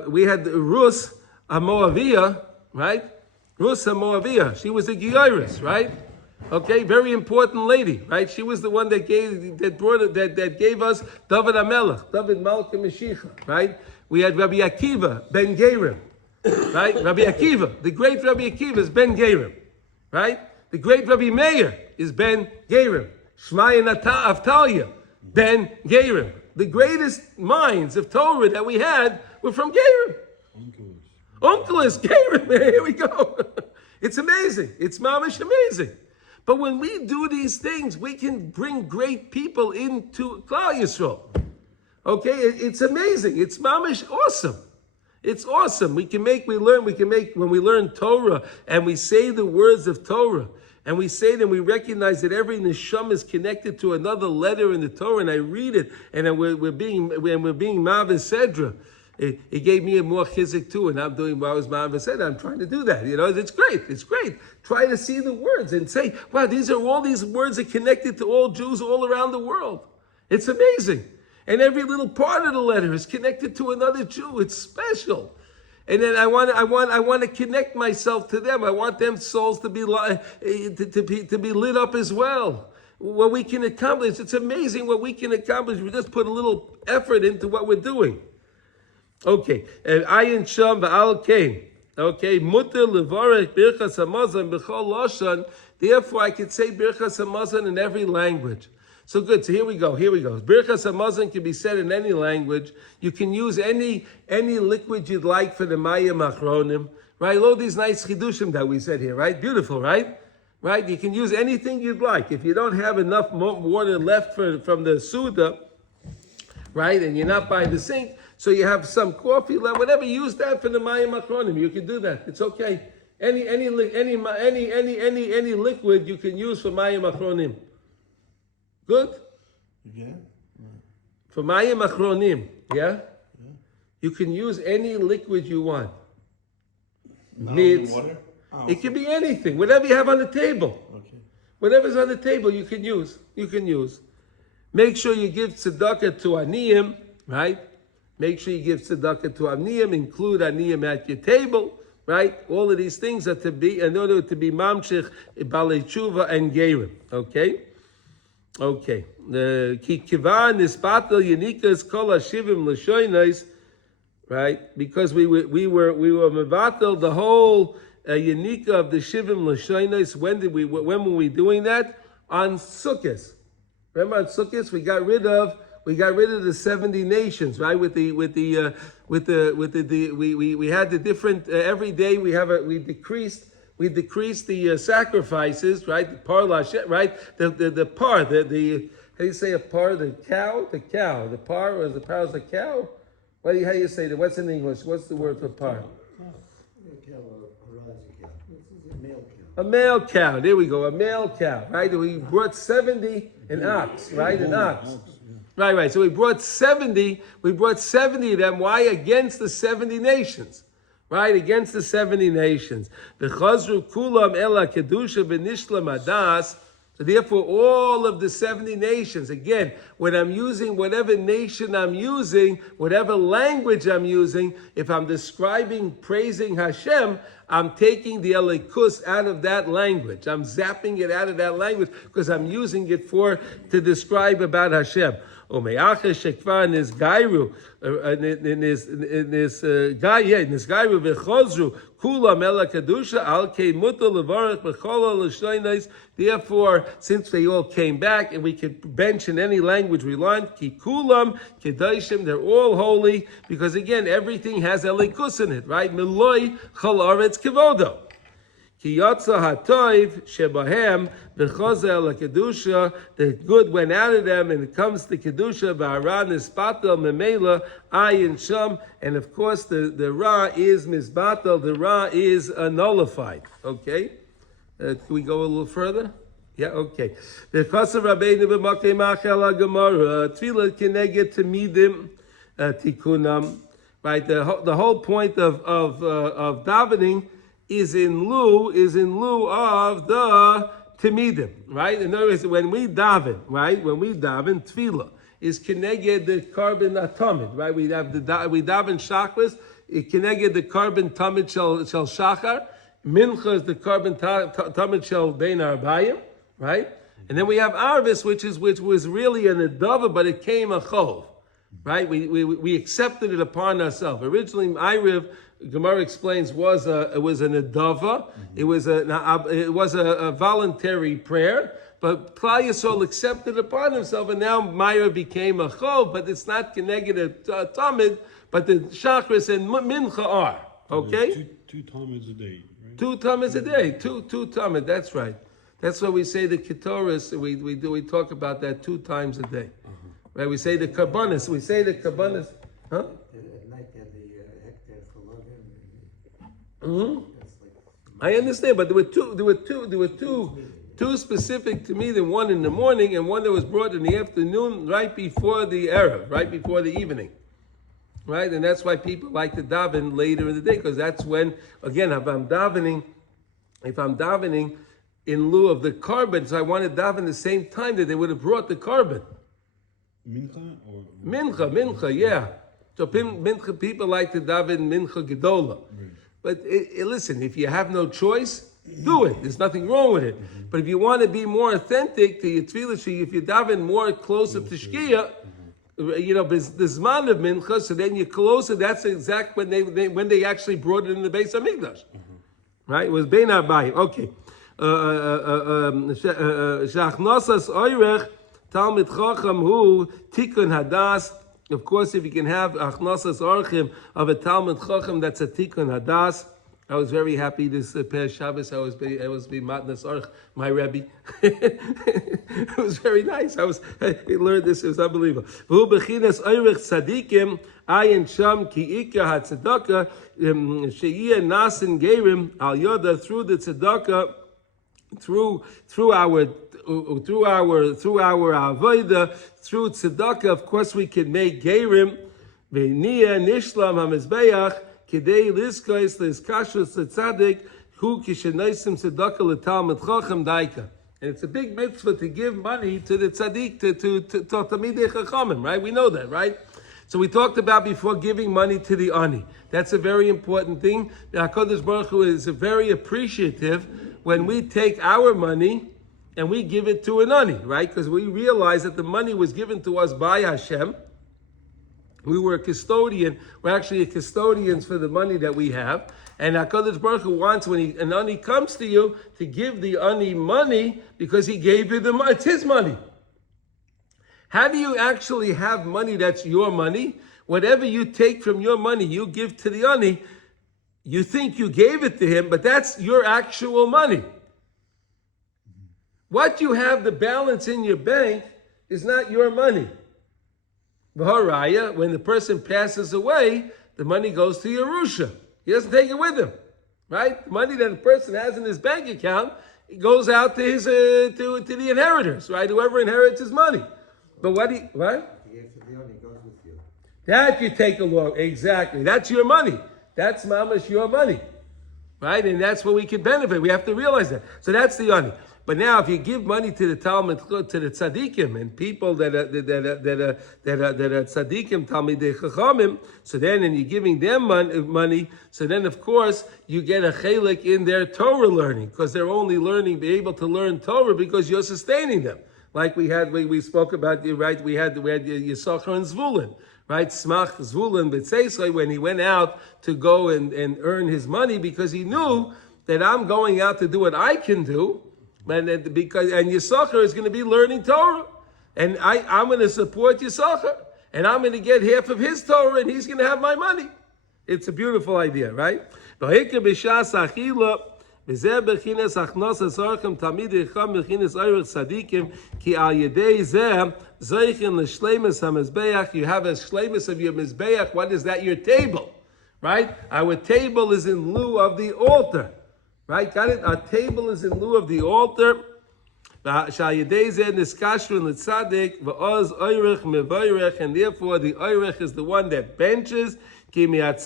we had Rus HaMoaviyah, right? Rus HaMoaviyah. She was a Geiris, right? Okay, very important lady, right? She was the one that gave us David HaMelech, David Malka Mashiach, right? We had Rabbi Akiva ben Geirim, right? Rabbi Akiva, the great Rabbi Akiva is ben Geirim, right? The great Rabbi Meir is ben Geirim. Shmaya Avtalia, ben Geirim. The greatest minds of Torah that we had were from Geirim. Unkelus, Geirim, here we go. It's amazing. It's mamish amazing. But when we do these things, we can bring great people into Klal Yisrael. Okay, it's amazing. It's mamish awesome. It's awesome. When we learn Torah and we say the words of Torah, and we say them, we recognize that every neshama is connected to another letter in the Torah, and I read it, and we're being Mavis Sedra. He gave me a more chizik too, and I'm doing what I was Ma'am said. I'm trying to do that. It's great. It's great. Try to see the words and say, wow, all these words are connected to all Jews all around the world. It's amazing. And every little part of the letter is connected to another Jew. It's special. And then I want to connect myself to them. I want them souls to be lit up as well. What we can accomplish, it's amazing what we can accomplish. We just put a little effort into what we're doing. Okay, and ayin sham va'al kain. Okay, mutter levarech birchas hamazon b'chol lashon. Therefore, I could say birchas hamazon in every language. So good. So here we go. Birchas hamazon can be said in any language. You can use any liquid you'd like for the Mayim Acharonim. Right? All these nice chidushim that we said here. Right? Beautiful. Right? Right? You can use anything you'd like. If you don't have enough water left from the Suda, right, and you're not by the sink, so you have some coffee left, whatever, use that for the Mayim Acharonim. You can do that. It's okay. Any liquid you can use for Mayim Acharonim. Good? Yeah. For Mayim Acharonim, yeah? You can use any liquid you want. Water? Oh, it can be anything, whatever you have on the table. Okay. Whatever's on the table, you can use. Make sure you give tzedakah to aniyim, right? Make sure you give tzedakah to aniyim, include aniyim at your table, right? All of these things are to be, in order to be mamshich, balei tshuva, and gerim, okay? Okay. The ki kivan nispatel yenikas kol hashivim l'shoinais, right? Because we were mevatel the whole Yenika of the Shivim L'Shoinais. When were we doing that? On Sukkot. Remember on Sukkot we got rid of the 70 nations, right? We had the different every day we decreased the sacrifices, right? The par lashet, right? The par, how do you say a par? The par, or the par is a cow? How do you say that? What's in English? What's the word for par? A male cow. There we go. A male cow. Right? We brought 70 an ox. Right? An ox. Right. So we brought 70. We brought 70 of them. Why? Against the 70 nations. Right? Against the 70 nations. V'chazru kulam ela kedusha v'nishlam adas. So therefore, all of the 70 nations, again, when I'm using whatever nation I'm using, whatever language I'm using, if I'm describing, praising Hashem, I'm taking the elikus out of that language. I'm zapping it out of that language because I'm using it to describe about Hashem. Umeacha shekvar nisgairu nisgairu v'chozru kula mela kedusha al kei mutar levarach b'chol l'shoinais. Therefore, since they all came back and we could bench in any language we want, ki kulam kedoshim, they're all holy because again everything has elikus in it, right? Miloi chol aretz kevodo. Ki yotza hatoiv shebahem v'chozel kedusha. The good went out of them, and it comes to kedusha v'aran nispatel memela ayin sham. And of course, the ra is misbatel. The ra is nullified. Okay, can we go a little further? Yeah. Okay. Because of Rabbeinu b'makei machel Gemara tefillah keneged tamidim tikunam. Right. The whole point of davening is in lieu of the tamidim, right? In other words, when we daven, tefillah is keneged the carbon atomid, right? We daven shachris, it keneged the carbon tamid shel shachar, mincha is the carbon tamid shel bein arbayim, right? And then we have arvis, which was really an adava, but it came a chov, right? We accepted it upon ourselves. Originally, Iriv, Gemara explains, it was an adava. It was a voluntary prayer, but Klal Yisrael accepted upon himself, and now Meir became a chov, but it's not connected to tamid, but the chakras and mincha are okay. Two tamids a day. Right? 2 tamids a day. Two tamid. That's right. That's why we say the ketoris. We talk about that 2 times a day. Right? We say the karbanis. Huh? Mm-hmm. I understand, but there were two specific to me. The one in the morning and one that was brought in the afternoon, right before the erev, right before the evening. right? And that's why people like to daven later in the day, because that's when, again, if I'm davening in lieu of the carbon, so I want to daven the same time that they would have brought the carbon. Mincha or Mincha, yeah. So mincha, people like to daven mincha gedola. Right. But listen, if you have no choice, do it. There's nothing wrong with it. But if you want to be more authentic to your tefillah, if you daven more closer to Shkia, the Zman of Mincha, so then you're closer. That's exact when they actually brought it in the base of Mikdash. Right? It was Bein Arbayim. Okay. Shachnosas Oirech, Talmid Chacham Hu, Tikkun Hadas. Of course, if you can have Achnosas Orchim of a Talmid Chacham, that's a Tikkun Hadas. I was very happy this past Shabbos. I was being Matnas Orch, my Rebbe. It was very nice. I learned this. It was unbelievable. V'hu bechinas oirech tzadikim ayin sham ki ikar hatzedakah sheiyeh nasin gerim al yoda through the tzedakah through our avodah through tzedakah. Of course, we can make gerim v'niyah nishlam hamizbeach. Kidei liskais liskashus tzaddik hu kishenaisim tzedakah l'talmid chacham daika. And it's a big mitzvah to give money to the tzaddik, to tamidei chachamim, right? We know that, right? So we talked about before giving money to the ani. That's a very important thing. The HaKadosh Baruch Hu is very appreciative when we take our money and we give it to an ani, right? Because we realize that the money was given to us by Hashem. We were a custodian. We're actually custodians for the money that we have. And HaKadosh Baruch Hu wants, when an ani comes to you, to give the ani money because he gave you the money. It's his money. How do you actually have money that's your money? Whatever you take from your money, you give to the ani. You think you gave it to him, but that's your actual money. What you have, the balance in your bank, is not your money. V'haraya, when the person passes away, the money goes to Yerusha. He doesn't take it with him, right? The money that a person has in his bank account, it goes out to his to the inheritors, right? Whoever inherits his money. But what? Goes with you. That you take along, exactly. That's your money. That's mamash your money, right? And that's where we can benefit. We have to realize that. So that's the ani. But now, if you give money to the Talmud, to the tzaddikim, and people that are tzaddikim, talmidei chachamim, so then, and you're giving them money, so then, of course, you get a chelik in their Torah learning, because they're only be able to learn Torah because you're sustaining them. Like we spoke about, right? We had Yisachar and Zvulun, right? Smach Zvulun b'tzeisai, when he went out to go and earn his money, because he knew that I'm going out to do what I can do. And Yisachar is going to be learning Torah, and I'm going to support Yisachar, and I'm going to get half of his Torah, and he's going to have my money. It's a beautiful idea, right? You have a shleimus of your mizbeach. What is that? Your table, right? Our table is in lieu of the altar. Right, got it? Our table is in lieu of the altar. And therefore the oirech is the one that benches. Because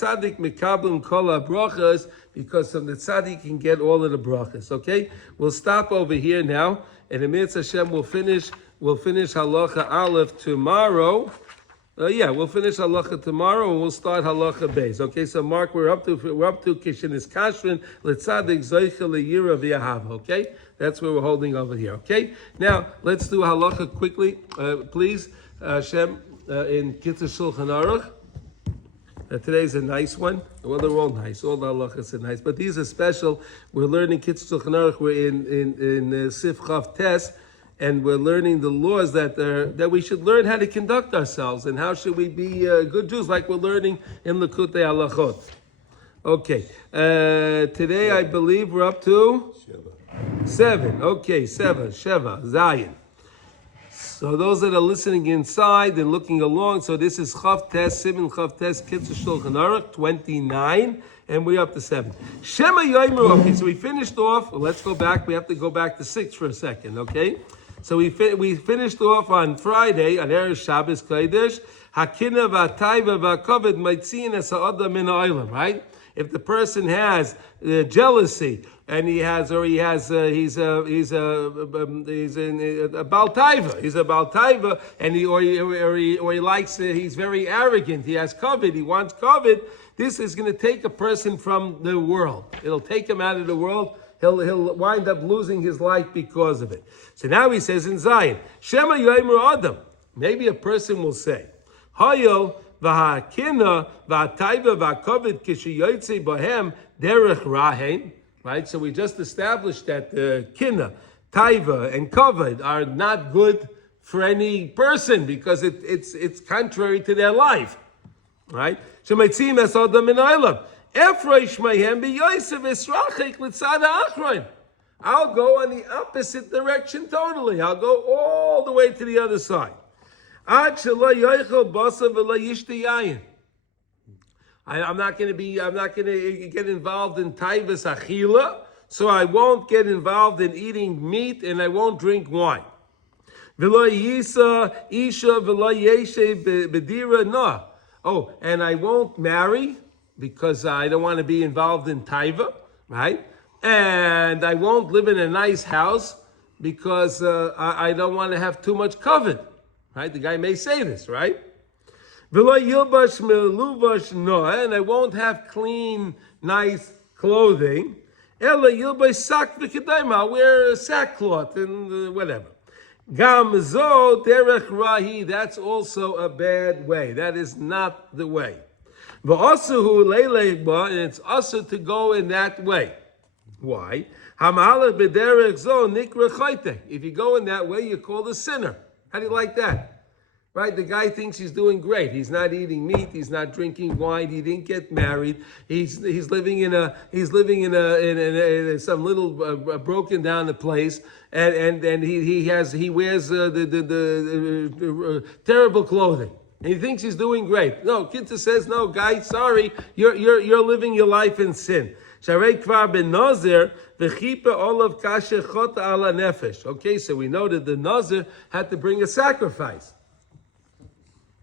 from the tzaddik can get all of the brachas. Okay? We'll stop over here now. And in Mitzvah Hashem we'll finish Halacha Aleph tomorrow. We'll finish halacha tomorrow and we'll start halacha beis. Okay, so Mark, we're up to kishin kashrin letzadik zoicha leyira v'yahava. Okay, that's where we're holding over here. Okay, now let's do halacha quickly, please. Shem in Kitzur Shulchan Aruch. Today's a nice one. Well, they're all nice. All the halachas are nice, but these are special. We're learning Kitzur Shulchan Aruch. We're in Sif Chav Tes. And we're learning the laws that we should learn how to conduct ourselves and how should we be good Jews, like we're learning in Likutey Halachot. Okay, today I believe we're up to 7. Okay, 7, Sheva, Zion. So those that are listening inside and looking along, so this is Chav Tes, Siman Chav Tes, Kitzur Shulchan Aruch, 29, and we're up to 7. Shema Yomer. Okay, so we finished off. Well, let's go back. We have to go back to 6 for a second. Okay. So we finished off on Friday, on Erev Shabbos Kodesh, Hakina v'atayva v'akovet maitzin es ha'adam min ha'olam, right? If the person has jealousy and he's a baltaiva, he's a baltaiva, and he likes he's very arrogant. He has covet. He wants covet. This is going to take a person from the world. It'll take him out of the world. He'll wind up losing his life because of it. So now he says in Zion, Shema Yoimer Adam. Maybe a person will say, Hayo v'ha'kina v'atayva v'akovet kishiyoytze bohem derech rahen. Right? So we just established that kina, taiva, and kavod are not good for any person because it's contrary to their life. Right? Shemaitzim es adam min ha'olam. Efreish mayhem b'yosef esrachik l'tzad ha'achron. I'll go on the opposite direction totally. I'll go all the way to the other side. Ad shelo yoichel basa v'lo yishte yayin. I'm not going to get involved in taivas achila, so I won't get involved in eating meat and I won't drink wine. V'lo yisa isha v'lo yeshe bedira no. Oh, and I won't marry because I don't want to be involved in taiva, right? And I won't live in a nice house because I don't want to have too much covet, right? The guy may say this, right? And I won't have clean, nice clothing. I'll wear sackcloth and whatever. That's also a bad way. That is not the way. And it's also to go in that way. Why? If you go in that way, you're called a sinner. How do you like that? Right? The guy thinks he's doing great. He's not eating meat. He's not drinking wine. He didn't get married. He's living in some little broken down place, and he wears the terrible clothing. And he thinks he's doing great. No, Kitta says, no, guy, sorry, you're living your life in sin. Okay, so we know that the Nazir had to bring a sacrifice.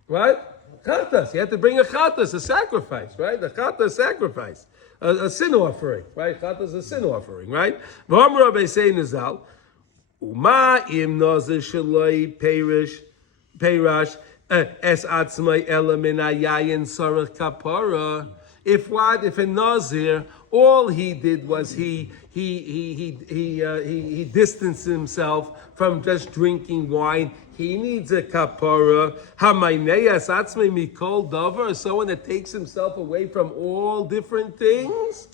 Right? Chatas. You had to bring a chatas, a sacrifice, right? A chatas sacrifice. A sin offering, right? Chatas is a sin offering, right? V'amar Rabbi Sei Nizal, Uma im nazir shaloi peirash es atzmai ela min hayayin sarach kapara. If a nazir, all he did was he distanced himself from just drinking wine. He needs a kapara. Hamayneas atzmei mikol davar, someone that takes himself away from all different things.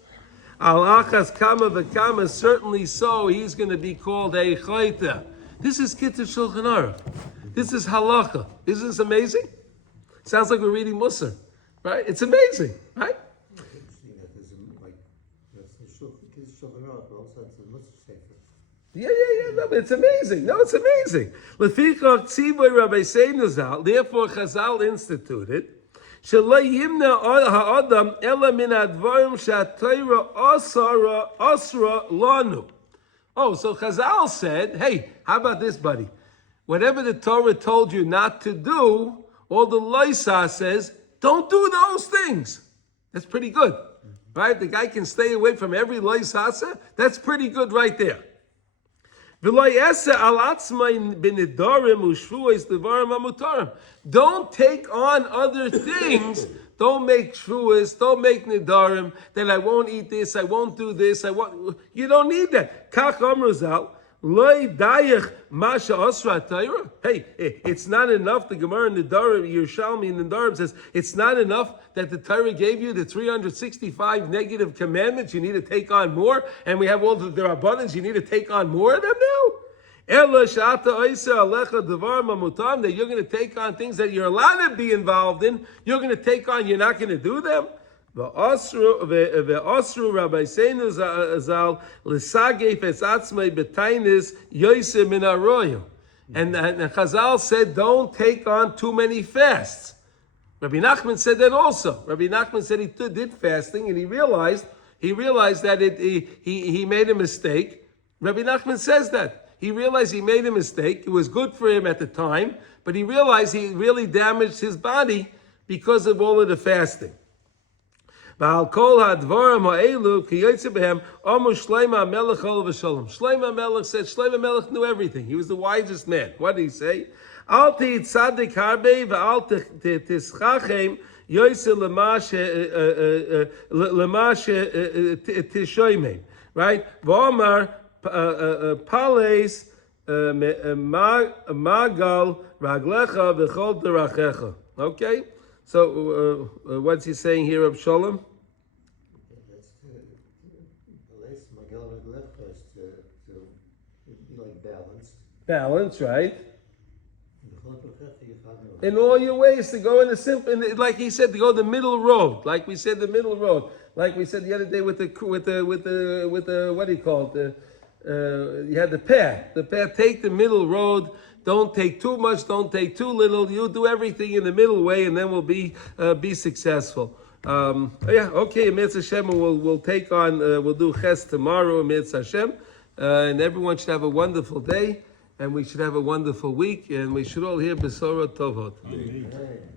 Alachas kama v'kama, certainly so. He's going to be called a chayta. This is Kitzur Shulchan Aruch. This is halacha. Isn't this amazing? Sounds like we're reading Musar, right? It's amazing, right? Yeah. No, but it's amazing. No, it's amazing. Therefore, Chazal instituted, Oh, so Chazal said, hey, how about this, buddy? Whatever the Torah told you not to do, all the Loisa says, don't do those things. That's pretty good, right? The guy can stay away from every Loisa. That's pretty good right there. Don't take on other things. Don't make shvuas. Don't make nidarim. That I won't eat this. I won't do this. You don't need that. Kach amruzal. Hey, it's not enough. The Gemara in the Nedarim, Yerushalmi in the Nedarim says it's not enough that the Torah gave you the 365 negative commandments. You need to take on more, and we have all the Rabbanans. You need to take on more of them now. That you're going to take on things that you're allowed to be involved in. You're going to take on. You're not going to do them. Ve'osru Rabbi Seinu Zal l'sagef es atzmei b'tainis yosem min haroyim. And Chazal said, don't take on too many fasts. Rabbi Nachman said that also. Rabbi Nachman said he did fasting, and he realized that he made a mistake. Rabbi Nachman says that. He realized he made a mistake. It was good for him at the time, but he realized he really damaged his body because of all of the fasting. Sheleimah Melech said, Sheleimah Melech knew everything. He was the wisest man. What did he say? Al titzadik harbe v'al tischachem yoyse l'mashe tishoymem. Right? V'omar pales magal raglecha v'chol derachecha. Okay? So, what's he saying here, Reb Sholem? That's to be like balanced. Balance, right? In all your ways, to go in the simple, like he said, to go the middle road. Like we said, the middle road. Like we said the other day with the what do you call it? You had the path. The path. Take the middle road. Don't take too much. Don't take too little. You do everything in the middle way, and then we'll be successful. Okay. Mitzvah Hashem. We'll take on. We'll do Ches tomorrow. Mitzvah Hashem. And everyone should have a wonderful day, and we should have a wonderful week, and we should all hear Besorah Tovot. Amen.